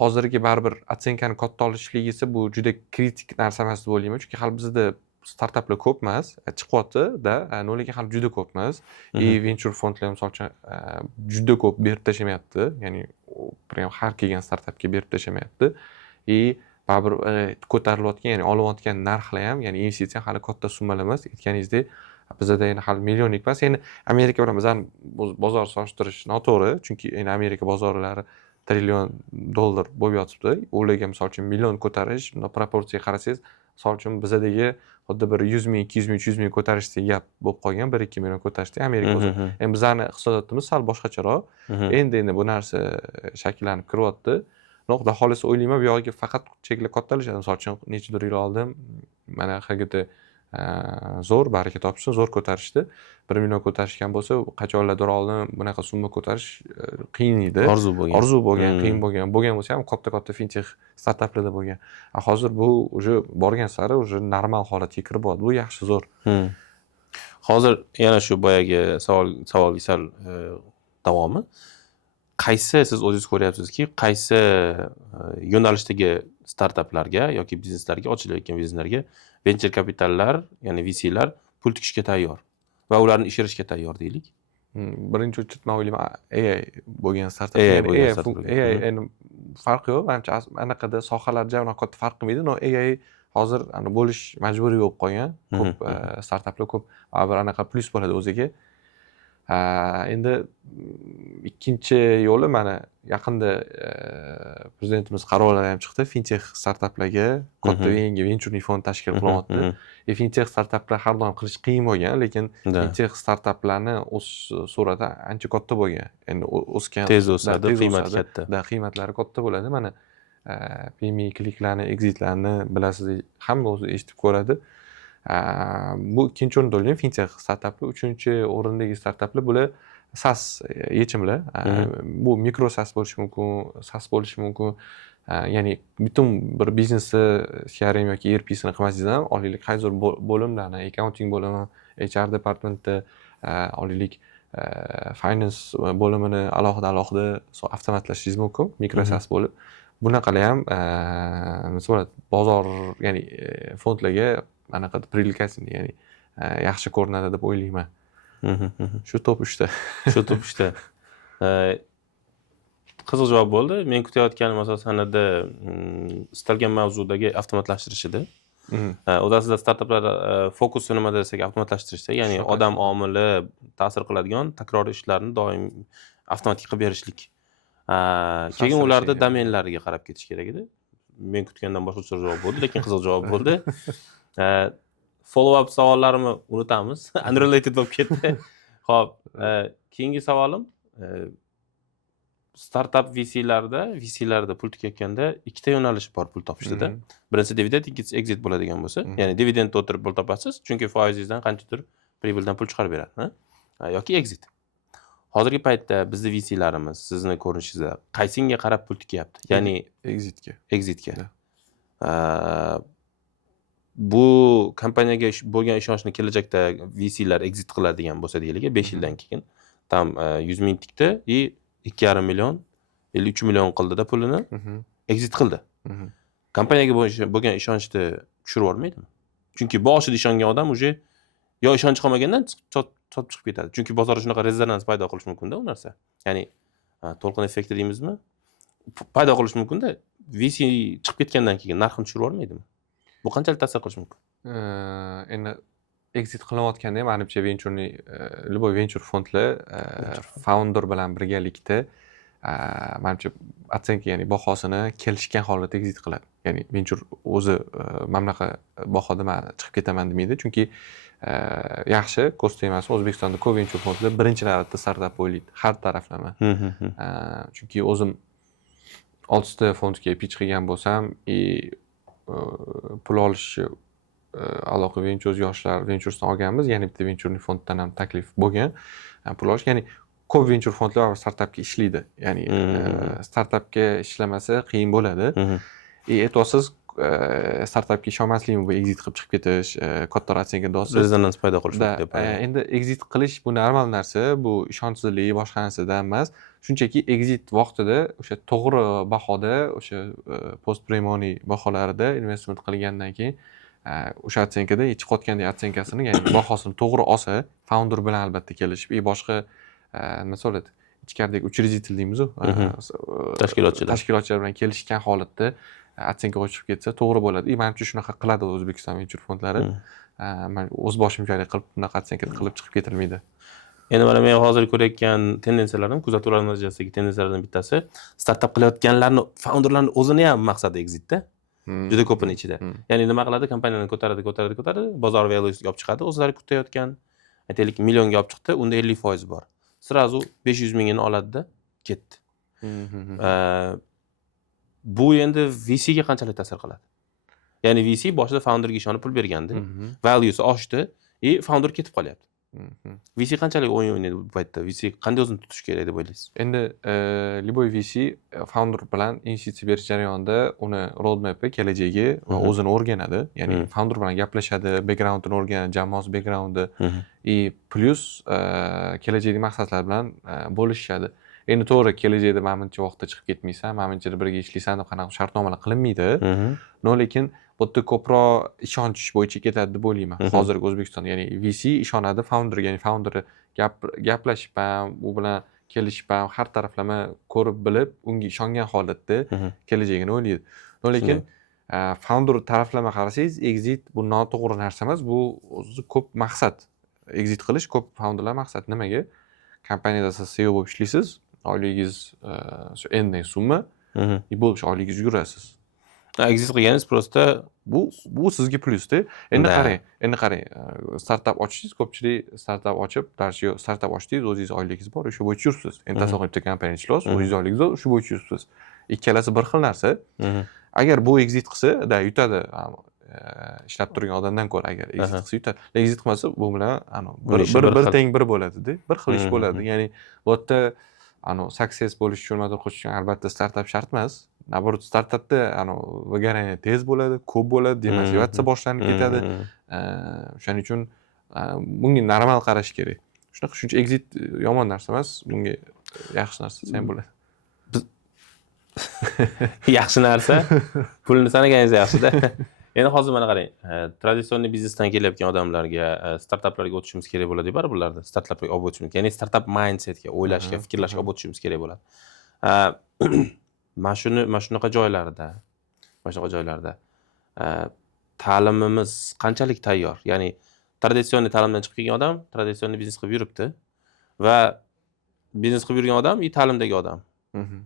hozirgi baribir otsenkani katta olishligisi bu juda kritik narsa emas deb o'ylayman. Chunki hali bizda startaplar ko'p emas, chiqyapti-da, lekin hali juda ko'p emas. Venture fondlar misol uchun juda ko'p berib tashlamayapti. Ya'ni prям har kelgan startapga berib tashlamayapti. Baribir ko'tarilayotgan, ya'ni olayotgan narxlar ham, ya'ni investitsiya hali katta summalar emas. Aytganingizdek, bizda endi hali millionlik emas. Endi Amerika bilan bizani bozor solishtirish noto'g'ri, chunki endi Amerika bozorlari trillion dollar bo'lib yotibdi. Ularga misol uchun million ko'tarish, bunda proporsiyaga qarasangiz, misol uchun bizdagi xuddi bir 100 ming, 200 ming, 300 ming ko'tarishdek gap bo'lib qolgan, 1-2 million ko'tarishdi Amerika o'zi. Endi bizani iqtisodiyotimiz sal boshqacharoq. Endi bu narsa shakllanib kiryapti. Xudo xolisa o'ylayman, bu yoqqa faqat cheklab kattalashadi. Misol uchun nechadir yil oldin mana HGT zo'r baraka topishdi, zo'r ko'tarishdi. 1 million ko'tarishgan bo'lsa, qachonlardir oldin bunaqa summa ko'tarish qiyin edi. Orzu bo'lgan. Qiyin bo'lgan. Bo'lgan bo'lsa ham katta fintech startaplarda bo'lgan. Hozir bu уже borgan sari уже normal holatga kirib bordi. Bu yaxshi, zo'r. Hozir yana shu boyagi savolga sal davomi. Qaysi siz o'zingiz ko'ryapsizki, qaysi yo'nalishdagi startaplarga yoki bizneslarga, ochilayotgan bizneslarga venture kapitallar, ya'ni VC'lar pul tikishga tayyor va ularni ishirishga tayyor deylik. Birinchi uchun men o'ylayman AI bo'lgan startap. AI endi farqi yo'q. Menimcha anaqada sohalar javob katta farq qilmaydi. No AI hozir bo'lish majburiy bo'lib qolgan. Ko'p startaplar ko'p bir anaqa plus bo'ladi o'ziga. Endi ikkinchi yo'li mana yaqinda prezidentimiz qarorlari ham chiqdi. Fintech startaplarga katta yangi venture fond tashkil qilyapti. Fintech startaplar har doim qilish qiyin bo'lgan, lekin fintech startaplarni o'sish sur'ati ancha katta bo'lgan. Endi o'sgan, tez o'sadi, qiymati katta. Qiymatlari katta bo'ladi. Mana PMI kliklarni, exitlarni bilasiz, hamma o'zi eshitib ko'radi. Bu ikkinchi o'rinda o'ylayman fintech startaplar, uchinchi o'rindagi startaplar bular SaaS yechimlar. Bu mikro SaaS bo'lishi mumkin, SaaS bo'lishi mumkin. Ya'ni butun bir biznesni CRM yoki ERP'sini qilmasdan ham olaylik qaysidir bo'limlarni, accounting bo'limi, HR departamenti, olaylik finance bo'limini alohida avtomatlashishingiz mumkin, mikro SaaS bo'lib. Bunaqalar ham masalan bozor, ya'ni fondlarga anaqa привлекательный, ya'ni yaxshi ko'rinadi deb o'ylayman. Shu top 3ta. Shu top 3ta. Qiziq javob bo'ldi. Men kutayotganim asosida istalgan mavzudagi avtomatlashtirish edi. O'zasida startaplar fokusi nimada desak avtomatlashtirishda, ya'ni odam omili ta'sir qiladigan takroriy ishlarni doim avtomatik qilib berishlik. Keyin ularda domenlariga qarab ketish kerak edi. Men kutgandan boshqacha javob bo'ldi, lekin qiziq javob bo'ldi. Follow up savollarimni unutamiz. Unrelated bo'lib ketdi. Xo'p, keyingi savolim startup VC'larda pul tikayotganda ikkita yo'nalish bor pul topishda. Birinchisi dividend, ikkinchisi exit bo'ladigan bo'lsa, ya'ni dividendda o'tirib pul topasiz, chunki foizingizdan qanchadir pribeldan pul chiqarib beradi, yoki exit. Hozirgi paytda bizning VC'larimiz sizni ko'rinishingizda qaysiga qarab pul tikyapti? Ya'ni exitga. Bu kompaniyaga bo'lgan ishonchni kelajakda VC'lar exit qiladigan bo'lsa deylik, 5 yildan keyin tam 100 ming tikdi, 2,5 million, 53 million qildida pulini exit qildi. Kompaniyaga bo'lgan ishonchni tushirib yubormaydimi? Chunki boshida ishongan odam uje yo ishonch qolmagandan sotib chiqib ketadi. Chunki bozorda shunaqa rezonans paydo qilish mumkin-da u narsa. Ya'ni to'lqin effekti deymizmi? Paydo qilish mumkin-da. VC chiqib ketgandan keyin narxini tushirib yubormaydimi? Bu qanchalik ta'sir qilishi mumkin? Endi exit qilayotganda ham menimcha venture любой venture fondlar founder bilan birgalikda menimcha otsenka, ya'ni bahosini kelishgan holatda exit qiladi. Ya'ni venture o'zi mana bunaqa bahoda men chiqib ketaman demaydi, chunki yaxshi ko'st emas. O'zbekistonda ko'p venture fondlar birinchi navbatda startap o'ylaydi, har taraflama. Chunki o'zim 6 ta fondga pitch qilgan bo'lsam, pul olish aloqa venture yoshlar venturesdan olganmiz, ya'ni bitta venture fonddan ham taklif bo'lgan pul olish. Ya'ni ko'p venture fondlar startapga ishlaydi. Ya'ni startapga ishlamasa qiyin bo'ladi. E'tiborsiz startapga ishonmaslikmi, bu exit qilib chiqib ketish, katta ratsenga dosiz rezonans paydo qilish deb. Endi exit qilish bu normal narsa, bu ishonchsizlik boshqa narsadan emas. shunchaki exit vaqtida o'sha to'g'ri bahoda o'sha post pre-money baholarida investment qilgandan keyin o'sha otsenkada chiqayotgandek otsenkasini ya'ni bahosini to'g'ri olsa founder bilan albatta kelishib boshqa nima bo'ladi ichkaridagi учредитель deymiz-ku tashkilotchilar bilan kelishgan holatda otsenka oshib ketsa to'g'ri bo'ladi. Menimcha shunaqa qiladi O'zbekiston venture fondlari. Men o'z boshimchalik qilib bunaqa otsenka qilib chiqib ketilmaydi. Endi mana men hozir ko'rayotgan tendensiyalardan, kuzatuvlar natijasidagi tendensiyalardan bittasi startap qilayotganlarni, founderlarni o'zini ham maqsadi exitda. Juda ko'pini ichida. Ya'ni nima qiladi? Kompaniyani ko'taradi, bozor valuasiga olib chiqadi. O'zlari kutayotgan, aytaylik, millionga olib chiqdi, unda 50% bor. Srazu 500 mingini oladi-da, ketdi. Bu endi VC ga qanchalik ta'sir qiladi? Ya'ni VC boshida founderga ishonib pul bergandi, valuasi oshdi, founder ketib qolyapti. VC qanchalik o'yin o'ynaydi bu paytda? VC qanday o'zini tutish kerak deb o'ylaysiz? Endi любой VC founder bilan investitsiya berish jarayonida uni roadmap'i, kelajagi va o'zini o'rganadi. Ya'ni founder bilan gaplashadi, backgroundini o'rganadi, jamoasi backgroundi plus kelajakdagi maqsadlar bilan bo'lishadi. Endi to'g'ri, kelajakda mana buncha vaqtda chiqib ketmaysan, mana buncha birga ishlaysan deb qanaqa shartnomalar qilinmaydi. Lekin bu yerda ko'proq ishonch bo'yicha ketadi deb o'ylayman. Hozirgi O'zbekistonda, ya'ni VC ishonadi founderga, ya'ni founder gaplashib ham, u bilan kelishib ham, har taraflama ko'rib bilib, unga ishongan holatda kelajagini o'ylaydi. Lekin founder taraflama qarasangiz, exit bu noto'g'ri narsa emas, bu o'zi ko'p maqsad. Exit qilish ko'p founderlar maqsad. Nimaga? Kompaniyada siz CEO bo'lib ishlaysiz, oyligingiz shu ending summa, bo'lib shu oyligingiz yurasiz. Exit qilganingiz prosta bu sizga plyusda. Endi qarang, startap ochdingiz, ko'pchilik startap ochib, startap ochdingiz, o'zingiz oyligingiz bor, o'sha bo'yicha yuribsiz. Endi tasavvur bitta kompaniyada ishlaysiz, o'zingiz oyligingiz bor, shu bo'yicha yuribsiz. Ikkalasi bir xil narsa. Agar bu exit qilsa, yutadi. Ishlab turgan odamdan ko'ra agar exit qilsa yutadi. Exit qilmasa, bu bilan bir teng bir bo'ladi-da. Bir xil ish bo'ladi. Ya'ni bu yerda success bo'lish uchun, motor qo'shish uchun albatta startap shart emas. Naborot startapda выгорание tez bo'ladi, ko'p bo'ladi, demotivatsiya boshlanib ketadi. Shuning uchun bunga normal qarash kerak. Shuncha exit yomon narsa emas, bunga yaxshi narsa sen bo'ladi. Yaxshi narsa, pulni sanaganingiz yaxshi-da. Endi hozir mana qarang, traditsion biznesdan kelayotgan odamlarga, startaplarga o'tishimiz kerak bo'ladi baribir bularda. Startapga olib o'tishimiz, ya'ni startap mindsetga, o'ylashga, fikrlashga olib o'tishimiz kerak bo'ladi. Mana shunaqa joylarda ta'limimiz qanchalik tayyor? Ya'ni traditsion ta'limdan chiqib kelgan odam traditsion biznes qilib yuribdi va biznes qilib yurgan odam ta'limdagi odam.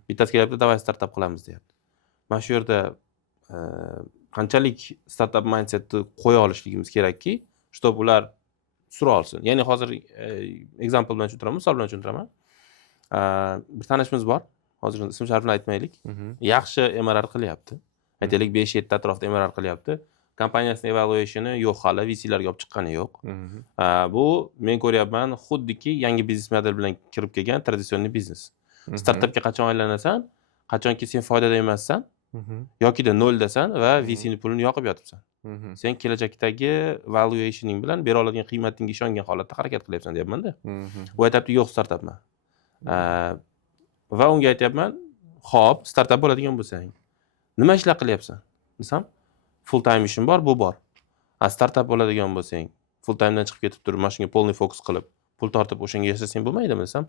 Bittasi kelyapti, davay startap qilamiz deyapti. Mana shu yerda qanchalik startap mindsetni qo'ya olishligimiz kerakki, чтобы ular sura olsin. Ya'ni hozir example bilan tushuntiraman, misol bilan tushuntiraman. Bir tanishimiz bor. Hozir ism sharifini aytmaylik. Yaxshi MRR qilyapti. Aytaylik 5-7 atrofda MRR qilyapti. Kompaniyasining evaluationi yo'q, hali VC-larga olib chiqqani yo'q. Bu men ko'ryapman, xuddiki yangi biznes model bilan kirib kelgan traditsion biznes. Startapga qachon aylanasan, qachonki sen foydada emassan, yokida noldasan va VC'ning pulini yoqib yotibsan. Sen kelajakdagi valuationing bilan bera oladigan qiymatingga ishongan holatda harakat qilyapsan deyapman-da. U aytibdi, yo'q, startapman. Va unga aytayapman, "Xo'p, startap bo'ladigan bo'lsang, nima ishlar qilyapsan?" desam, "Full time ishim bor, bu bor." Startap bo'ladigan bo'lsang, full timedan chiqib ketib turib, mana shunga polniy fokus qilib, pul tortib o'shanga yashasang bo'lmaydimi desam,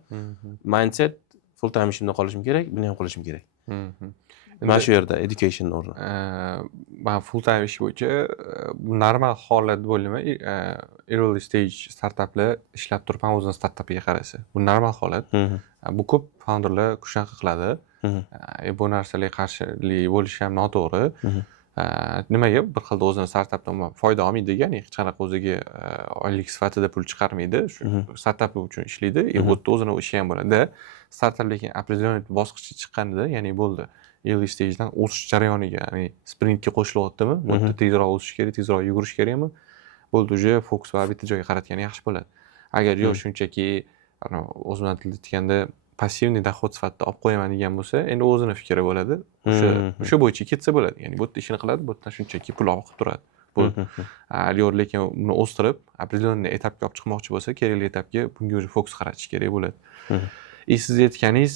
mindset full time ishimda qolishim kerak, buni ham qilishim kerak. Mana shu yerda education o'rni. Men full time ish bo'yicha normal holat bo'limi, early stage startaplar ishlab turib ham o'zini startapiga qarasa. Bu normal holat. Bu ko'p founderlar shunaqa qiladi. Bu narsalarga qarshilik bo'lishi ham noto'g'ri. Nimaga bir xilda o'zini startapdan foyda olmaydi, ya'ni hech qanaqa o'ziga oylik sifatida pul chiqarmaydi, shu startap uchun ishlaydi, bu yerda o'zini ishi ham bo'ladi. Startap lekin определенный bosqichga chiqqanida, ya'ni bo'ldi, early stagedan o'sish jarayoniga, ya'ni sprintga qo'shilyaptimi, bu yerda tezroq o'sish kerak, tezroq yugurish kerakmi? Bo'ldi, uje fokus va bitta joyga qaratgani yaxshi bo'ladi. Agar yo'q, shunchaki o'z bilan tilda aytganda passivniy dohod sifatida olib qo'yaman degan bo'lsa, endi o'zini fikri bo'ladi. O'sha bo'yicha ketsa bo'ladi. Ya'ni bu yerda ishini qiladi, bu yerda shunchaki pul olib turadi. Bo'ldi. Lekin uni o'stirib, определенный etapga olib chiqmoqchi bo'lsa, kerakli etapga bunga o'zi fokus qaratish kerak bo'ladi. siz aytganingiz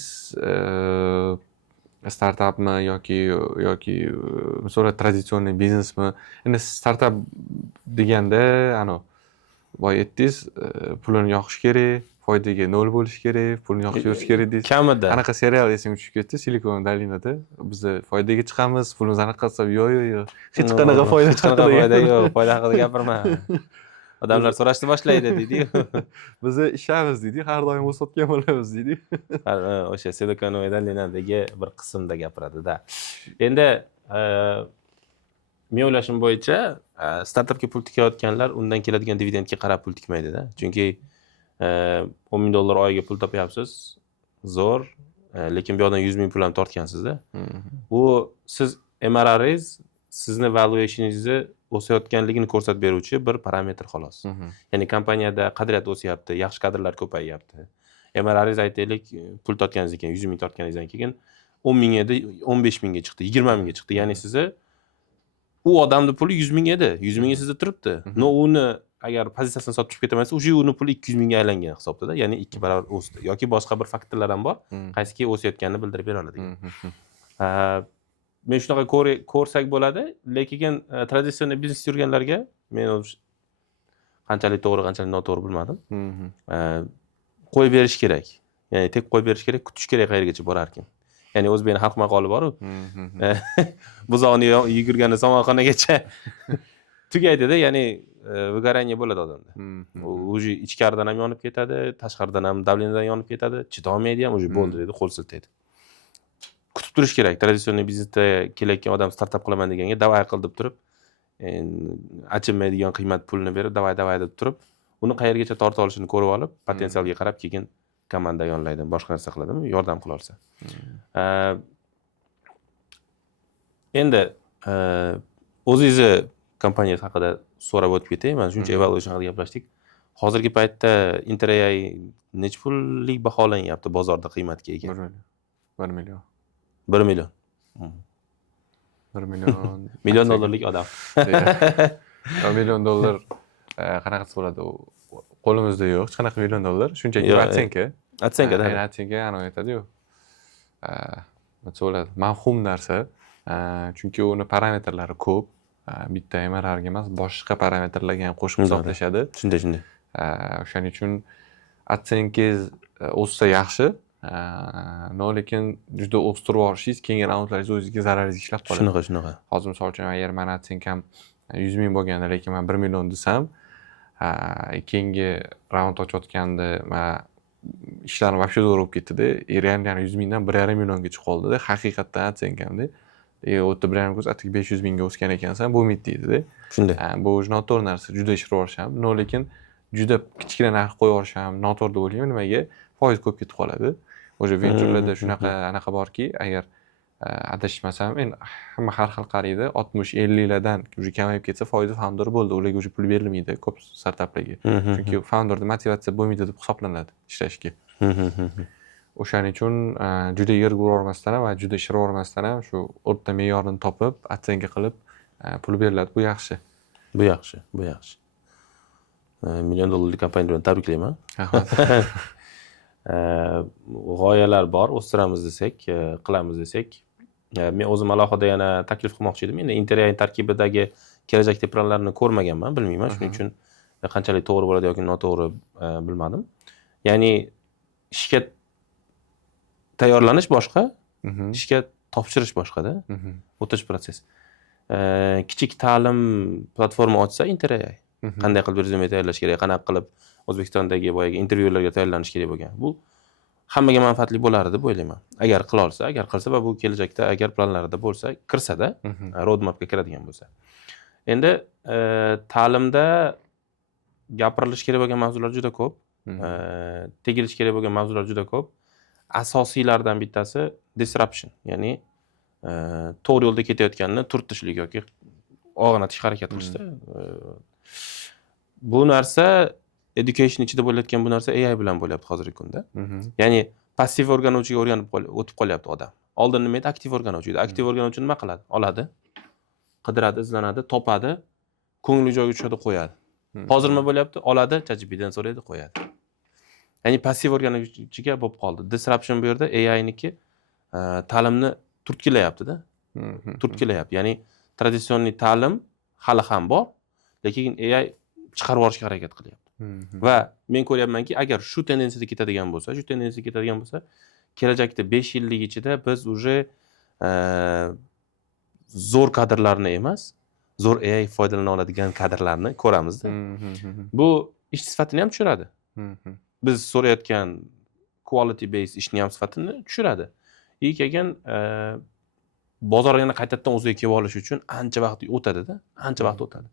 startapmi yoki misol traditsion biznesmi? Endi startap deganda boya aytdingiz, pulini yoqish kerak, foydaga nol bo'lishi kerak, pulni yoqib yurish kerak deysiz. Kamida. Qanaqa serial esimga tushib ketdi, Silikon Dolinada. Biz foydaga chiqamiz, pulimiz anaqa qilsa, yo'q. Hech qanaqa foyda Hech qanaqa foyda yo'q. Foyda haqida gapirma. Odamlar so'rashni boshlaydi deydi-yu. Biz ishamiz deydi, har doim o'sayotgan bo'lamiz deydi. O'sha Silikon Dolinadagi bir qismda gapiradi-da. Endi men o'ylashim bo'yicha startapga pul tikayotganlar undan keladigan dividendga qarab pul tikmaydi-da. Chunki $10,000 oyiga pul topyapsiz, zo'r, lekin bu yoqdan 100,000 pul ham tortgansizda. Bu siz MRRingiz sizni valuationingizni o'sayotganligini ko'rsatib beruvchi bir parametr xolos. Ya'ni kompaniyada qadriyat o'syapti, yaxshi kadrlar ko'payyapti. MRRingiz aytaylik, pul tortganingizdan keyin 100,000 tortganingizdan keyin 10,000 edi, 15,000 ga chiqdi, 20,000 ga chiqdi. Ya'ni sizni u odamning puli 100,000 edi, 100,000 ga sizda turibdi. No uni agar pozitsiyasini sotib chiqib ketamansa, o'sha uni puli 200,000 ga aylangan hisobda-da, ya'ni 2 barobar o'sdi. Yoki boshqa bir faktorlar ham bor, qaysiki o'sayotganini bildirib bera oladi. Men shunaqa ko'rsak bo'ladi, lekin traditsion biznes yurganlarga men qanchalik to'g'ri, qanchalik noto'g'ri bilmadim. Qo'yib berish kerak. Ya'ni tek qo'yib berish kerak, kutish kerak qayergacha borar ekan. Ya'ni o'zbekning xalq maqoli bor-ku. Buzoqni yugurgani somonxonagacha tugaydi-da, ya'ni выгорание bo'ladi odamda. O'zi ichkaridan ham yonib ketadi, tashqaridan ham davleniyadan yonib ketadi, chidolmaydi ham, o'zi bo'ldi deydi, qo'l siltaydi. Kutib turish kerak. Traditsion biznesda kelayotgan odam startap qilaman deganga davay qil deb turib, achinmaydigan qiymat pulni berib, davay deb turib, uni qayergacha torta olishini ko'rib olib, potensialga qarab keyin komanda yonlaydi, boshqa narsa qiladimi, yordam qila olsa. Endi o'zingizni kompaniyasi haqida so'rab o'tib ketay. Mana shuncha evaluation haqida gaplashdik. Hozirgi paytda InterAI necha pullik baholanyapti bozorda qiymatga ega? 1 million. 1 million. 1 million. Million dollarlik odam. $1 million qanaqa bo'ladi? Qo'limizda yo'q, hech qanaqa $1 million. Shunchaki atsenka. Atsenka-da. Atsenka aytadi-yu. Nima bo'ladi? Mavhum narsa. Chunki uni parametrlari ko'p. Bitta MRRga emas, boshqa parametrlarga ham qo'shib hisoblashadi. Shunday. O'shaning uchun atsenkangiz o'ssa yaxshi. Lekin juda o'stirib olishingiz keyingi raundlaringiz o'zingizga zararingiz ishlab qoladi. Shunaqa. Hozir misol uchun agar meni atsenkam 100,000 bo'lganda, lekin men 1 million desam, keyingi raund ochayotganda ishlarim вообще zo'r bo'lib ketdi-da. Real 100,000 dan 1,5 millionga chiqib qoldi-da. Haqiqatdan atsenkamda. O'tda 1,5 million atigi 500,000 ga o'sgan ekansan, bo'lmaydi deydi-da. Shunday. Bu noto'g'ri narsa, juda ishlab olisham. Lekin juda kichkina narx qo'yib olisham noto'g'ri deb o'ylayman. Nimaga? Foiz ko'p ketib qoladi. O'sha venturlarda shunaqa borki, agar adashmasam, endi hamma har xil qaraydi, 60-50 lardan kamayib ketsa, foizi founder bo'ldi. Ularga o'sha pul berilmaydi ko'p startaplarga. Chunki founderda motivatsiya bo'lmaydi deb hisoblanadi ishlashga. O'shaning uchun juda yerga urolmasdan va juda ishlab olmasdan ham shu o'rta me'yorni topib, atsenka qilib pul beriladi. Bu yaxshi. Bu yaxshi. $1 million kompaniya bilan tabriklayman. Rahmat. G'oyalar bor, o'stiramiz desak, qilamiz desak. Men o'zim alohida yana taklif qilmoqchi edim. Endi InterAI tarkibidagi kelajakdagi planlarni ko'rmaganman, bilmayman. Shuning uchun qanchalik to'g'ri bo'ladi yoki noto'g'ri bilmadim. Ya'ni ishga tayyorlanish boshqa, ishga topshirish boshqa-da. O'tish protsess. Kichik ta'lim platforma ochsa InterAI qanday qilib rezyume tayyorlash kerak, qanaqa qilib O'zbekistondagi boyagi intervyularga tayyorlanish kerak bo'lgan. Bu hammaga manfaatli bo'lar deb o'ylayman. Agar qila olsa, agar qilsa va bu kelajakda agar planlarida bo'lsa, kirsa-da, roadmapga kiradigan bo'lsa. Endi ta'limda gapirilish kerak bo'lgan mavzular juda ko'p, tegilish kerak bo'lgan mavzular juda ko'p. Asosiylardan bittasi disruption, ya'ni to'g'ri yo'lda ketayotganini turtishlik yoki og'anatish harakat qilishda. Bu narsa education ichida bo'layotgan bu narsa AI bilan bo'lyapti hozirgi kunda. Ya'ni passiv o'rganuvchiga o'tib qolyapti odam. Oldin nima edi? Aktiv o'rganuvchi edi. Aktiv o'rganuvchi nima qiladi? Oladi, qidiradi, izlanadi, topadi, ko'ngli joyiga tushadi, qo'yadi. Hozir nima bo'lyapti? Oladi, ChatGPTdan so'raydi, qo'yadi. Ya'ni passiv o'rganuvchiga bo'lib qoldi. Disruption bu yerda AI'niki ta'limni turtkilayapti-da. Turtkilayapti. Ya'ni traditsionniy ta'lim hali ham bor, lekin AI chiqarib yuborishga harakat qilyapti. Va men ko'ryapmanki, agar shu tendensiyada ketadigan bo'lsa, kelajakda 5 yillik ichida biz уже zo'r kadrlarni emas, zo'r AI foydalana oladigan kadrlarni ko'ramizda. Bu ish sifatini ham tushiradi. Biz so'rayotgan quality based ishni ham sifatini tushiradi. Keyin bozor yana qaytadan o'ziga kelib olish uchun ancha vaqt o'tadi-da, ancha vaqt o'tadi.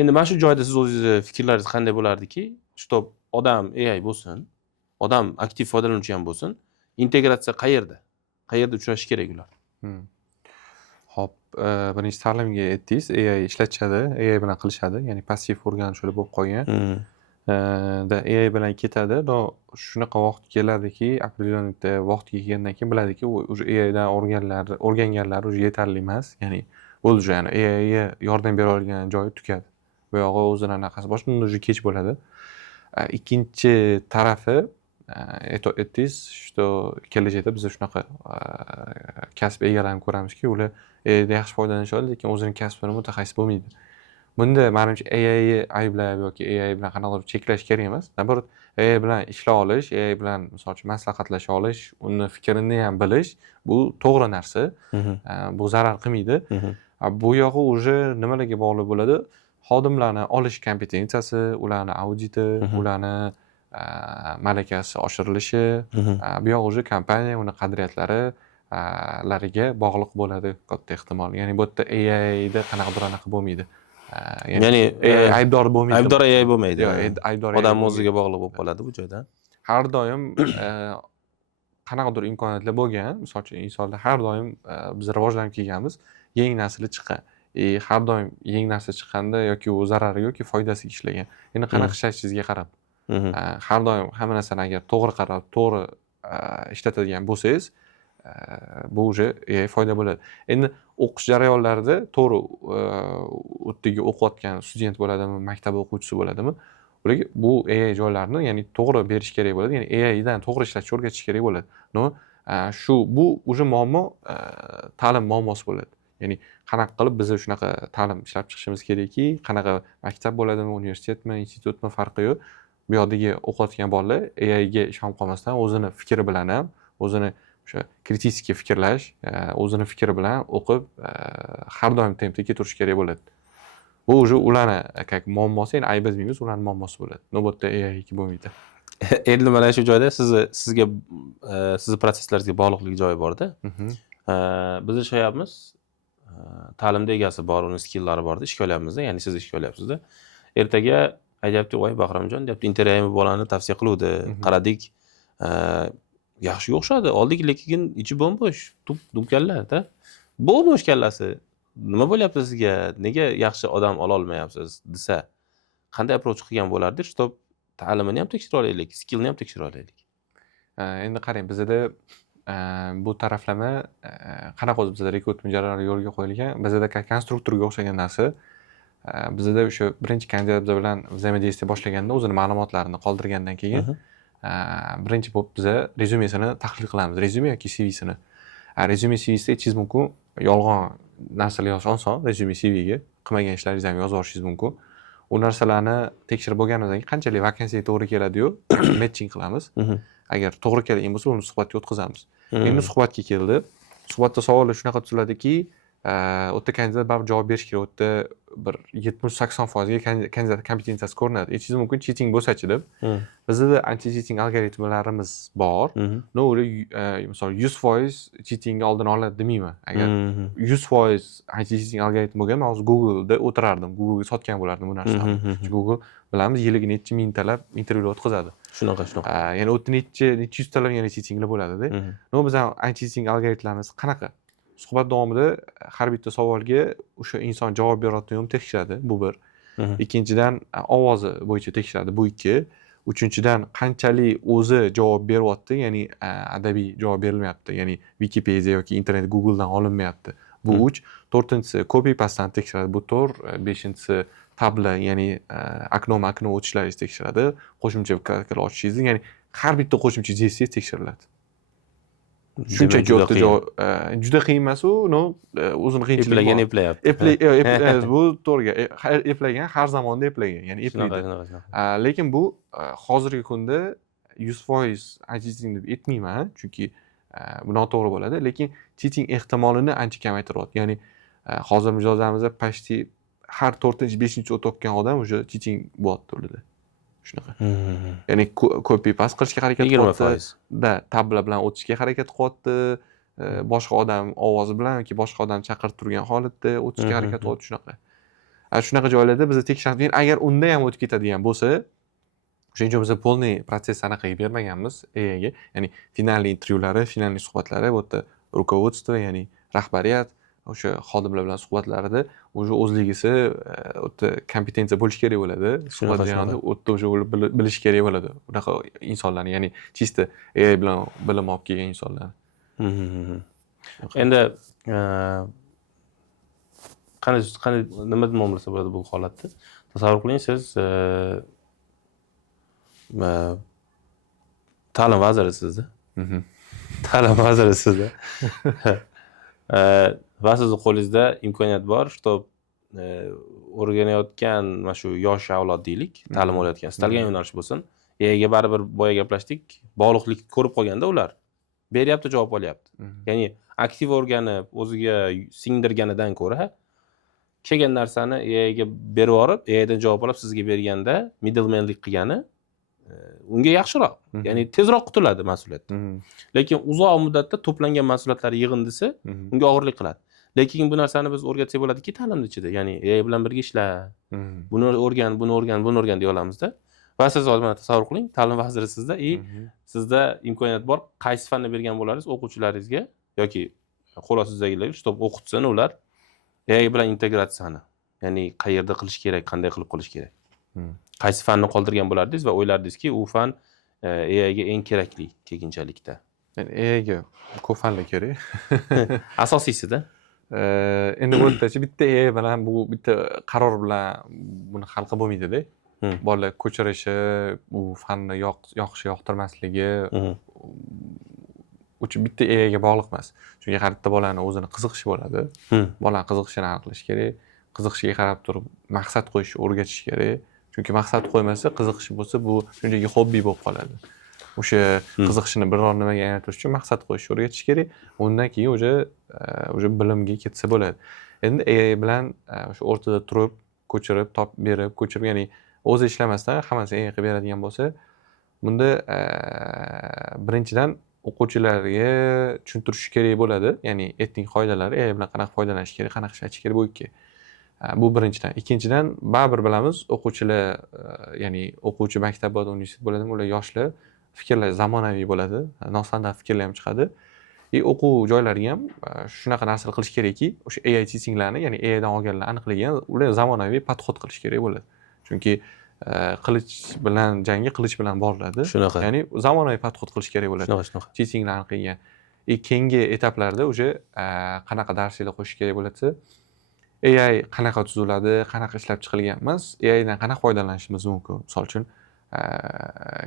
Endi mana shu joyda siz o'zingizni fikrlaringiz qanday bo'lardiki, shtob odam AI bo'lsin, odam aktiv foydalanuvchi ham bo'lsin, integratsiya qayerda? Qayerda uchrashi kerak ular? Xo'p, birinchi ta'limga aytdingiz, AI ishlatishadi, AI bilan qilishadi, ya'ni passiv o'rganuvchilar bo'lib qolgan. AI bilan ketadi, shunaqa vaqt keladiki, определенный vaqt kelgandan keyin biladiki, уже AI dan o'rganganlari уже yetarli emas, ya'ni bo'ldi, ya'ni AI ga yordam bera olgan joyi tugadi. Bu yog'i o'zini anaqasi boshqa уже kech bo'ladi. Ikkinchi tarafi aytdingiz, что kelajakda biz shunaqa kasb egalarini ko'ramizki, ular AIdan yaxshi foydalanishadi, lekin o'zining kasbini mutaxassis bo'lmaydi. Bunda menimcha AIni ayblab yoki AI bilan qanaqadir cheklash kerak emas. Nazorat AI bilan ishlay olish, AI bilan misol uchun maslahatlasha olish, uni fikrini ham bilish bu to'g'ri narsa. Bu zarar qilmaydi. Bu yog'i уже nimalarga bog'liq bo'ladi? Xodimlarni olish kompetensiyasi, ularni auditi, ularni malakasi oshirilishi, bu yoq уже kompaniya uni qadriyatlari lariga bog'liq bo'ladi katta ehtimol. Ya'ni bu yerda AIda qanaqadir anaqa bo'lmaydi. Ya'ni aybdor bo'lmaydi. Aybdor AI bo'lmaydi. Aybdor odam o'ziga bog'liq bo'lib qoladi bu joyda. Har doim qanaqadir imkoniyatlar bo'lgan. Misol uchun insonlar har doim biz rivojlanib kelganmiz, yangi nasli chiqqan. Har doim yangi narsa chiqqanda yoki u zarari yoki foydasiga ishlagan. Endi qanaqa ishlashingizga qarab. Har doim hamma narsani agar to'g'ri qarab, to'g'ri ishlatadigan bo'lsangiz, bu уже foyda bo'ladi. Endi o'qish jarayonlarida to'g'ri o'tdagi o'qiyotgan student bo'ladimi, maktab o'quvchisi bo'ladimi, ularga bu AI joylarni, ya'ni to'g'ri berish kerak bo'ladi. Ya'ni AI dan to'g'ri ishlashni o'rgatish kerak bo'ladi. Bu уже muammo ta'lim muammosi bo'ladi. Ya'ni qanaqa qilib biz shunaqa ta'lim ishlab chiqishimiz kerakki, qanaqa maktab bo'ladimi, universitetmi, institutmi farqi yo'q. Bu yoqdagi o'qiyotgan bolalar AI ga ishonib qolmasdan o'zini fikri bilan ham, o'zini o'sha kritik fikrlash, o'zini fikri bilan o'qib, har doim tempda ketirish kerak bo'ladi. Bu уже ularni muammosi, ya'ni ayb etmaymiz, ularning muammosi bo'ladi. Navbatda AI ga bo'lmaydi. Endi mana shu joyda sizga sizni prosesslaringizga bog'liqlik joyi bor-da. Biz ishlayapmiz. Ta'limda egasi bor, uning skillari bor-da, ish ko'ryapmiz-da, ya'ni siz ish ko'ryapsiz-da. Ertaga aytayapti, "Voy Bahramjon", deyapti, "Interaymi bolani tavsiya qiluvdi, qaradik, yaxshiga o'xshadi, oldik, lekin ichi bo'm-bo'sh, dumkalla-da. Bo'm-bo'sh kallasi. Nima bo'lyapti sizga? Nega yaxshi odam ola olmayapsiz?" desa, qanday approach qilgan bo'lardi? Shtob ta'limini ham tekshira olaylik, skillni ham tekshira olaylik. Endi qarang, bizda bu taraflama qanaqa o'zi bizda rekrutment jarayonlari yo'lga qo'yilgan, bizda konstruktorga o'xshagan narsa. Bizda o'sha birinchi kandidat biz bilan взаимодействие boshlaganda o'zini ma'lumotlarini qoldirgandan keyin birinchi bo'lib biz rezyumesini tahlil qilamiz, rezyume yoki CVsini. Rezyume CVsida aytishingiz mumkin, yolg'on narsalar yozish oson, rezyume CVga qilmagan ishlaringizni ham yozib olishingiz mumkin. U narsalarni tekshirib bo'lganimizdan keyin qanchalik vakansiyaga to'g'ri keladi-yu, matching qilamiz. Agar to'g'ri keladigan bo'lsa, uni suhbatga o'tkazamiz. Endi suhbatga keldi. Suhbatda savollar shunaqa tuziladiki, o'tda kandidat baribir javob berish kerak. O'tda bir 70-80% ga kandidat kompetensiyasi ko'rinadi. Aytishingiz mumkin, cheating bo'lsa-chi deb. Bizda anti-cheating algoritmlarimiz bor. Misol 100% cheatingni oldini oladi demayman. Agar 100% anti-cheating algoritm bo'lganda, hozir Google'da o'tirardim, Google'ga sotgan bo'lardim bu narsani. Google bilamiz, yiliga necha mingtalab intervyular o'tkazadi. Shunaqa. Ya'ni o'tda necha yuztalab yana cheatinglar bo'ladi-da. Biz anti-cheating algoritmlarimiz qanaqa? Suhbat davomida har bitta savolga o'sha inson javob berayotganini tekshiradi, bu bir. Ikkinchidan ovozi bo'yicha tekshiradi, bu ikki. Uchinchidan qanchalik o'zi javob beryapti, ya'ni adabiy javob berilmayapti, ya'ni Wikipedia yoki internet Google'dan olinmayapti. Bu 3. To'rtinchisi copy paste'ni tekshiradi, bu 4. Beshinchisi tabla, ya'ni okno o'tishlaringizni tekshiradi, qo'shimcha vkladkalar ochishingizni, ya'ni har bitta qo'shimcha gestingiz tekshiriladi. Shunchaki juda o'rta qiyin. juda qiyin emas u, no, o'zini qiyinchiligi Eplagan bor. eplayapti. Bu to'g'ri. Eplagan har zamonda eplagan, ya'ni Shunaqa, eplaydi. shunaqa. Lekin bu hozirgi kunda 100% cheating deb aytmayman, chunki bu noto'g'ri bo'ladi, lekin cheating ehtimolini ancha kamaytiryapti. Ya'ni hozir mijozlarimizda почти har 4-5 o'tayotgan odam уже cheating bo'lyapti ularda. Shunaqa. Ya'ni copy paste qilishga harakat 20%. da tabla bilan o'tishga harakat qilyapti. Boshqa odam ovozi bilan yoki boshqa odam chaqirib turgan holatda o'tishga harakat qilyapti, shunaqa. Shunaqa joylarda bizni tekshirib, agar unda ham o'tib ketadigan bo'lsa, o'shaning uchun biz полный protsess anaqaga bermaganmiz AIga. Ya'ni finalniy intervyulari, finalniy suhbatlari, bu yerda rukovodство, ya'ni rahbariyat o'sha xodimlar bilan suhbatlarida уже o'zligisi o'ta kompetensiya bo'lishi kerak bo'ladi. Suhbat jarayonida o'ta o'sha bilish kerak bo'ladi. Unaqa insonlarni, ya'ni chista AI bilan bilim olib kelgan insonlar. Endi qanday nima muomalasa bo'ladi bu holatda? Tasavvur qiling, siz ta'lim vazirisizda. Ta'lim vazirisizda. Va sizni qo'lingizda imkoniyat bor, чтоб o'rganayotgan mana shu yosh avlod deylik, ta'lim olayotgan, istalgan yo'nalish bo'lsin. AIga baribir boya gaplashdik, bog'liqlik ko'rib qolganda ular beryapti, javob olyapti. Ya'ni aktiv o'rganib, o'ziga singdirganidan ko'ra kelgan narsani AIga berib yuborib, AIdan javob olib sizga berganda middlemanlik qilgani unga yaxshiroq. Ya'ni tezroq qutuladi mas'uliyatdan. Lekin uzoq muddatda to'plangan mas'uliyatlar yig'indisi unga og'irlik qiladi. Lekin bu narsani biz o'rgatsak bo'ladiki, ta'limni ichida. Ya'ni AI bilan birga ishla. Buni o'rgan, buni o'rgan, buni o'rgan deya olamizda. Va siz hozir mana tasavvur qiling, ta'lim vazirisizda, sizda imkoniyat bor, qaysi fanni bergan bo'larsiz o'quvchilaringizga yoki qo'l ostidagilariga, чтоб o'qitsin ular AI bilan integratsiyani. Ya'ni qayerda qilish kerak, qanday qilib qilish kerak. Qaysi fanni qoldirgan bo'lardingiz va o'ylardingizki, u fan AIga eng kerakli keyinchalikda. Ya'ni AIga ko'p fanlar kerak. Asosiysida. Endi bu yerdachi bitta AI bilan, bu bitta qaror bilan buni hal qilib bo'lmaydi-da. Bolalar ko'chirishi, bu fanni yoqishi, yoqtirmasligi uchun bitta AIga bog'liq emas. Chunki har bitta bolani o'zini qiziqishi bo'ladi. Bolani qiziqishini hal qilish kerak. Qiziqishiga qarab turib maqsad qo'yishni o'rgatish kerak. Chunki maqsad qo'ymasa, qiziqishi bo'lsa, bu shunchaki hobbi bo'lib qoladi. O'sha qiziqishini biror nimaga aylantirish uchun maqsad qo'yishni o'rgatish kerak. Undan keyin o'sha bilimga ketsa bo'ladi. Endi AI bilan o'sha o'rtada turib, ko'chirib, topib berib, ko'chirib, ya'ni o'zi ishlamasdan hammasini AI qilib beradigan bo'lsa, bunda birinchidan o'quvchilarga tushuntirish kerak bo'ladi. Ya'ni etik qoidalari, AI bilan qanaqa foydalanish kerak, qanaqa ishlatish kerak bu ikki. Bu birinchidan. Ikkinchidan, baribir bilamiz, o'quvchilar, ya'ni o'quvchi maktab bo'ladi, universitet bo'ladimi, ular yoshlar, fikrlar zamonaviy bo'ladi, nostandart fikrlar ham chiqadi. O'quv joylariga ham shunaqa narsalar qilish kerakki, o'sha AI cheatinglarni, ya'ni AI dan olganlarni aniqlagan, ular zamonaviy podxod qilish kerak bo'ladi. Chunki qilich bilan jangi qilich bilan boriladi. Shunaqa. Ya'ni zamonaviy podxod qilish kerak bo'ladi. Shunaqa. Cheatinglarni qilgan. Keyingi etaplarda o'sha qanaqa darsliklar qo'shish kerak bo'ladi? AI qanaqa tuziladi, qanaqa ishlab chiqilgan emas, AI dan qanaqa foydalanishimiz mumkin? Misol uchun,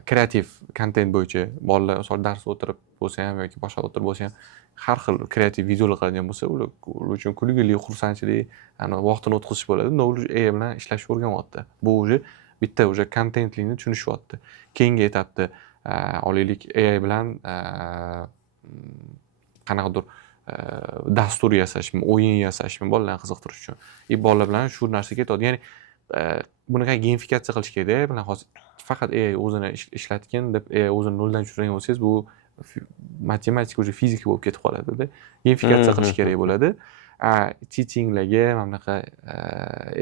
kreativ kontent bo'yicha bolalar misol dars o'tirib bo'lsa ham yoki boshqa o'tirib bo'lsa ham har xil kreativ videolar qiladigan bo'lsa, ular uchun kulgili, xursandchilik, vaqtini o'tkazish bo'ladi. Ular AI bilan ishlashni o'rganyapti. Bu bitta kontentlikni tushunishyapti. Keyingi etapda olaylik, AI bilan qanaqadir dastur yasashmi, o'yin yasashmi bolalarni qiziqtirish uchun. Bolalar bilan shu narsa ketadi. Ya'ni bunaqa gamifikatsiya qilish kerak. Bilan hozir faqat AI o'zini ishlatgan deb AI o'zini noldan tushirgan bo'lsangiz, bu matematika o'sha fizika bo'lib ketib qoladi-da. Gamifikatsiya qilish kerak bo'ladi. Cheatinglarga, mana bunaqa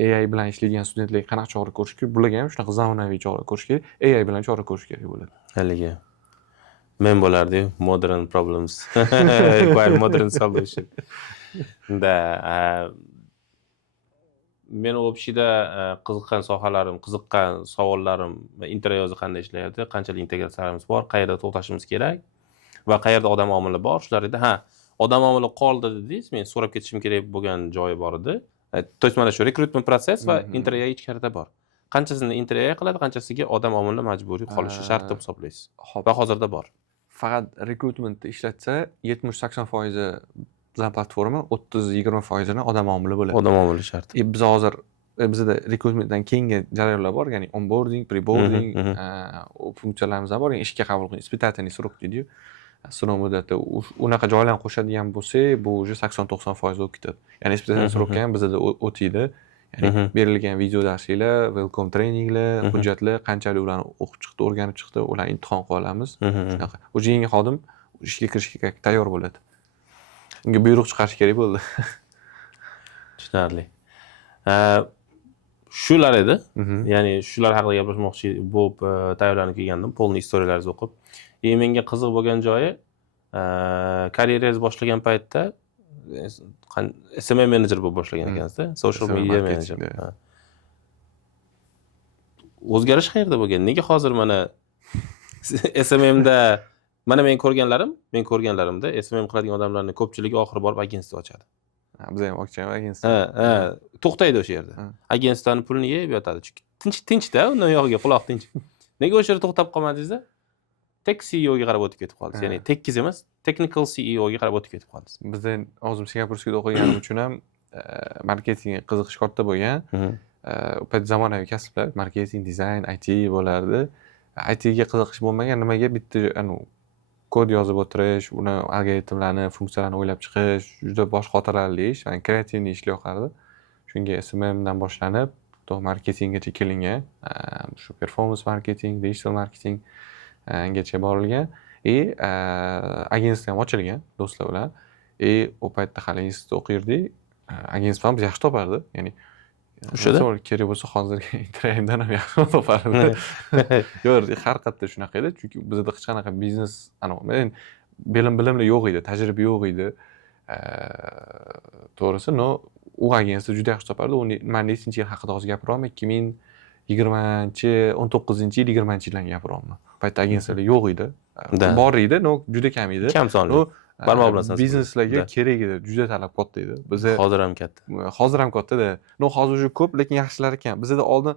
AI bilan ishlaydigan studentlarga qanaqa chora ko'rish kerak? Bularga ham shunaqa zamonaviy chora ko'rish kerak. AI bilan chora ko'rish kerak bo'ladi. Haligi men bo'lardi, modern problems require modern solution. Men o'pishida qiziqqan sohalarim, qiziqqan savollarim va interyozi qanday ishlayapti, qanchalik integratsiyalarimiz bor, qayerda to'xtashimiz kerak va qayerda odam omili bor. Shular edi. Odam omili qoldi dedingiz, men so'rab ketishim kerak bo'lgan joyi bor edi. То есть mana shu rekrutment proses va Inter.ai ichkarida bor. Qanchasini Inter.ai qiladi, qanchasiga odam omili majburiy qolishi shart deb hisoblaysiz? Hop. Va hozirda bor. Faqat rekrutmentni ishlatsa 70-80% bizning platforma, 30-20%ni odam omili bo'ladi. Odam omili shart. Biz hozir bizda rekrutmentdan keyingi jarayonlar bor, ya'ni onboarding, preboarding, u funksiyalarimiz ham bor. Ya'ni ishga qabul qilish, испытательный срок deydi-yu. Sinov muddati unaqa joylarni qo'shadigan bo'lsak, bu уже 80-90% bo'lib ketadi. Ya'ni испытательный срокka ham bizda o'tiydi. Ya'ni berilgan video darsliklar, welcome traininglar, hujjatlar qanchalik ularni o'qib chiqdi, o'rganib chiqdi, ularni imtihon qilib olamiz. Shunaqa. O'sha yangi xodim ishga kirishga tayyor bo'ladi. Unga buyruq chiqarish kerak bo'ldi. Tushunarli. Shular edi. Ya'ni shular haqida gapirmoqchi bo'lib tayyorlanib kelgandim, polni istoriyalaringizni o'qib. Menga qiziq bo'lgan joyi, karyerangizni boshlagan paytda SMM manager bo'lib boshlagan ekansiz-da, social media manager. O'zgarish qayerda bo'lgan? Nega hozir mana SMMda mana men ko'rganlarimda SMM qiladigan odamlarning ko'pchiligi oxiri borib agentство ochadi. Biz ham ochgan agentство. To'xtaydi o'sha yerda. Agentstvoning pulini yeb yotadi. Chunki tinch-da, undan yog'iga quloq tinch. Nega o'sha yerda to'xtab qolmadingiz-da? Tek CEOga qarab o'tib ketib qoldingiz. Ya'ni tekkiz emas, technical CEOga qarab o'tib ketib qoldingiz. Bizda o'zim Singapurskida o'qiganim uchun ham marketingga qiziqish katta bo'lgan. U payt zamonaviy kasblar, marketing, dizayn, IT bo'lardi. ITga qiziqish bo'lmagan, nimaga bitta kod yozib o'tirish, uni algoritmlarni, funksiyalarni o'ylab chiqish, juda bosh xotirali ish, ya'ni kreativ ishlar yoqardi. Shunga SMMdan boshlanib, to marketinggacha kelingan. Shu performance marketing, digital marketing gacha borilgan. Agentство ham ochilgan do'stlar bilan. U paytda hali institutda o'qirdik. Agentstvo ham yaxshi topardi. Ya'ni o'shada kerak bo'lsa hozirgi Inter.ai'dan ham yaxshi topardi. Yo'q, har qayerda shunaqa edi, chunki bizda hech qanaqa biznes bilimlar yo'q edi, tajriba yo'q edi. To'g'risi, u agentstvo juda yaxshi topardi. Men nechinchi yil haqida hozir gapirolmay, 2019-yil, 20-yildan gapiryapman. Paytda agentstolar yo'q edi. Bor edi, juda kam edi. Kam sonli. Barmoq bilan sanasiz. Bizneslarga kerak edi, juda talab katta edi. Bizda hozir ham katta. Hozir ham katta-da. Hozir juda ko'p, lekin yaxshilari kam. Bizda oldin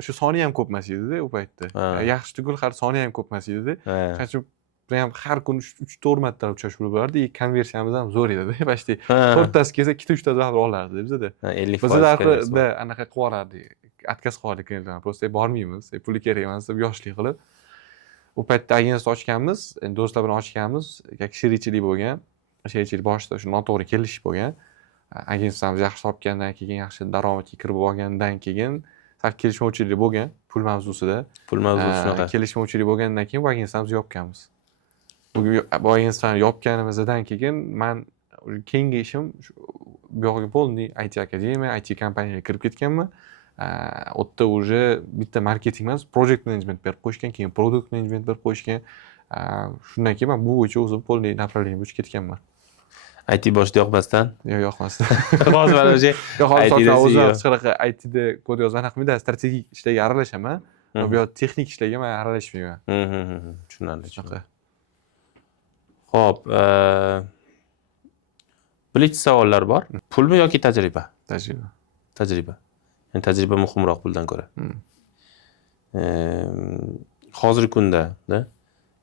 o'sha soni ham ko'p emas edi-da u paytda. Yaxshi tugul har soni ham ko'p emas edi-da. Qancha ham har kun 3-4 marta uchrashuv bo'lardi. Konversiyamiz ham zo'r edi-da. Почти 4 tasi kelsa 2-3 ta zavr olardi bizda. 50%. Bizda anaqa qilib yuborardik. Отказ qildik klientlardan. Просто bormaymiz. Puli kerak emas deb yoshlik qilib. U paytda agentstvo ochganmiz, do'stlar bilan ochganmiz, sherichilik bo'lgan. Sherichilik boshida shu noto'g'ri kelishish bo'lgan. Agentstomiz yaxshi topgandan keyin, yaxshi daromadga kirib olgandan keyin sal kelishmovchilik bo'lgan pul mavzusida. Pul mavzusi shunaqa. Kelishmovchilik bo'lgandan keyin bu agentstomizni yopganmiz. Bu agentstvoni yopganimizdan keyin men keyingi ishim bu yoqqa polni IT akademiya, IT kompaniyaga kirib ketganman. O'tda уже bitta marketing emas, project management berib qo'yishgan, keyin product management berib qo'yishgan. Shundan keyin men bu bo'yicha o'zim polni направление bo'yicha ketganman. IT boshida yoqmasdan? Yo'q, yoqmasdan. Hozir mana o'sha ITda o'zim hech qanaqa ITda kod yozgan haqimda strategik ishlarga aralashaman. Bu yoq texnik ishlarga men aralashmayman. Tushunarli. Xo'p, blitz savollar bor. Pulmi yoki tajriba? Tajriba. Tajriba. Ya'ni tajriba muhimroq puldan ko'ra. Hozirgi kunda,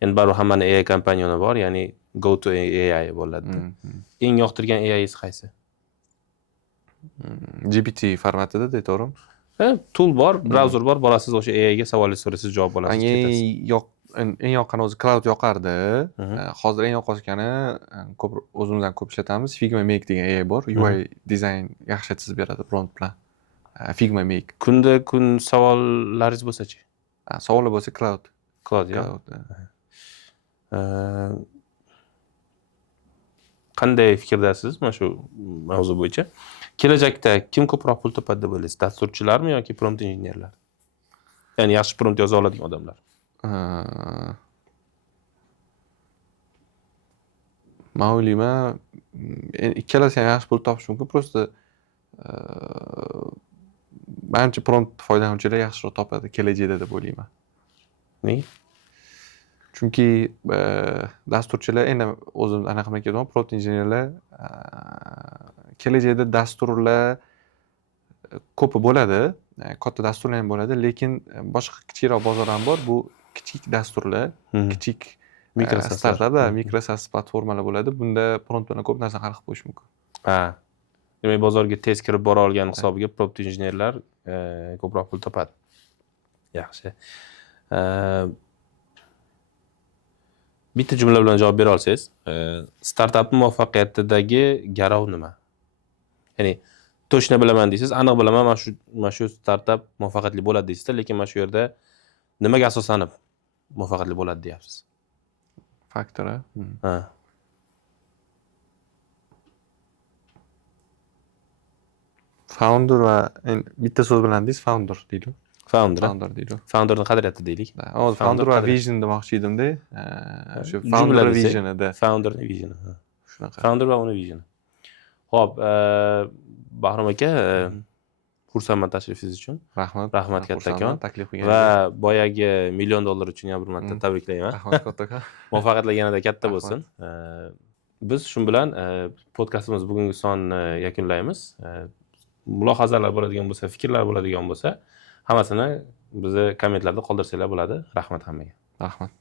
endi baribir hammaning AI kompaniyoni bor, ya'ni go to AI bo'ladi. Eng yoqtirgan AI'ingiz qaysi? GPT formatida to'g'rimi? Tool bor, brauzer bor, borasiz o'sha AIga savollar so'raysiz, javob olasiz, ketasiz. Eng yoqqani o'zi cloud yoqardi. Hozir eng yoqqani ko'p o'zimizdan ko'p ishlatamiz. Figma Make degan AI bor. UI dizayn yaxshi chizib beradi prompt bilan. Figma Make. Kunda kun savollaringiz bo'lsa-chi? Savollar bo'lsa cloud. Cloud, ya. Qanday fikrdasiz mana shu mavzu bo'yicha? Kelajakda kim ko'proq pul topadi deb o'ylaysiz? Dasturchilarmi yoki prompt injenerlar? Ya'ni yaxshi prompt yoza oladigan odamlar. Men o'ylayman, ikkalasi ham yaxshi pul topish mumkin, просто menimcha prompt foydalanuvchilar yaxshiroq topadi kelajakda deb o'ylayman. Nega? Chunki dasturchilar endi o'zim anaqa qilib ketaman, prompt injenerlar kelajakda dasturlar ko'pi bo'ladi, katta dasturlar ham bo'ladi, lekin boshqa kichikroq bozor ham bor. Bu kichik dasturlar, kichik Mikrosaslar. startaplar, mikrosas platformalar bo'ladi. Bunda prompt bilan ko'p narsa hal qilib qo'yish mumkin. Ha. Demak, bozorga tez kirib bora olgan hisobiga prompt injenerlar ko'proq pul topadi. Yaxshi. Bitta jumla bilan javob bera olsangiz, startapning muvaffaqiyatidagi garov nima? Ya'ni точно bilaman deysiz, aniq bilaman, mana shu startap muvaffaqiyatli bo'ladi deysiz, lekin mana shu yerda nimaga asoslanib muvaffaqiyatli bo'ladi deyapsiz? Faktori. Ha. Founder va bitta so'z bilan deysiz, founder deydi. Founder. Founder deydi. Founderning qadriyati deylik. Hozir founder va vision demoqchi edim-da. Shu Jumla founder desak, visionida. Founderning visioni. Shunaqa. Founder va uni visioni. Xo'p, Bahrom aka, xursandman tashrifingiz uchun. Rahmat. Rahmat kattakon. Taklif Va qilganingiz. boyagi $1 million uchun ham bir marta tabriklayman. Rahmat kattakon. Muvaffaqiyatlar yanada katta Rahmat. bo'lsin. Biz shu bilan podkastimiz bugungi sonni yakunlaymiz. Mulohazalar bo'ladigan bo'lsa, fikrlar bo'ladigan bo'lsa, hammasini bizni kommentlarda qoldirsanglar bo'ladi. Rahmat hammaga. Rahmat.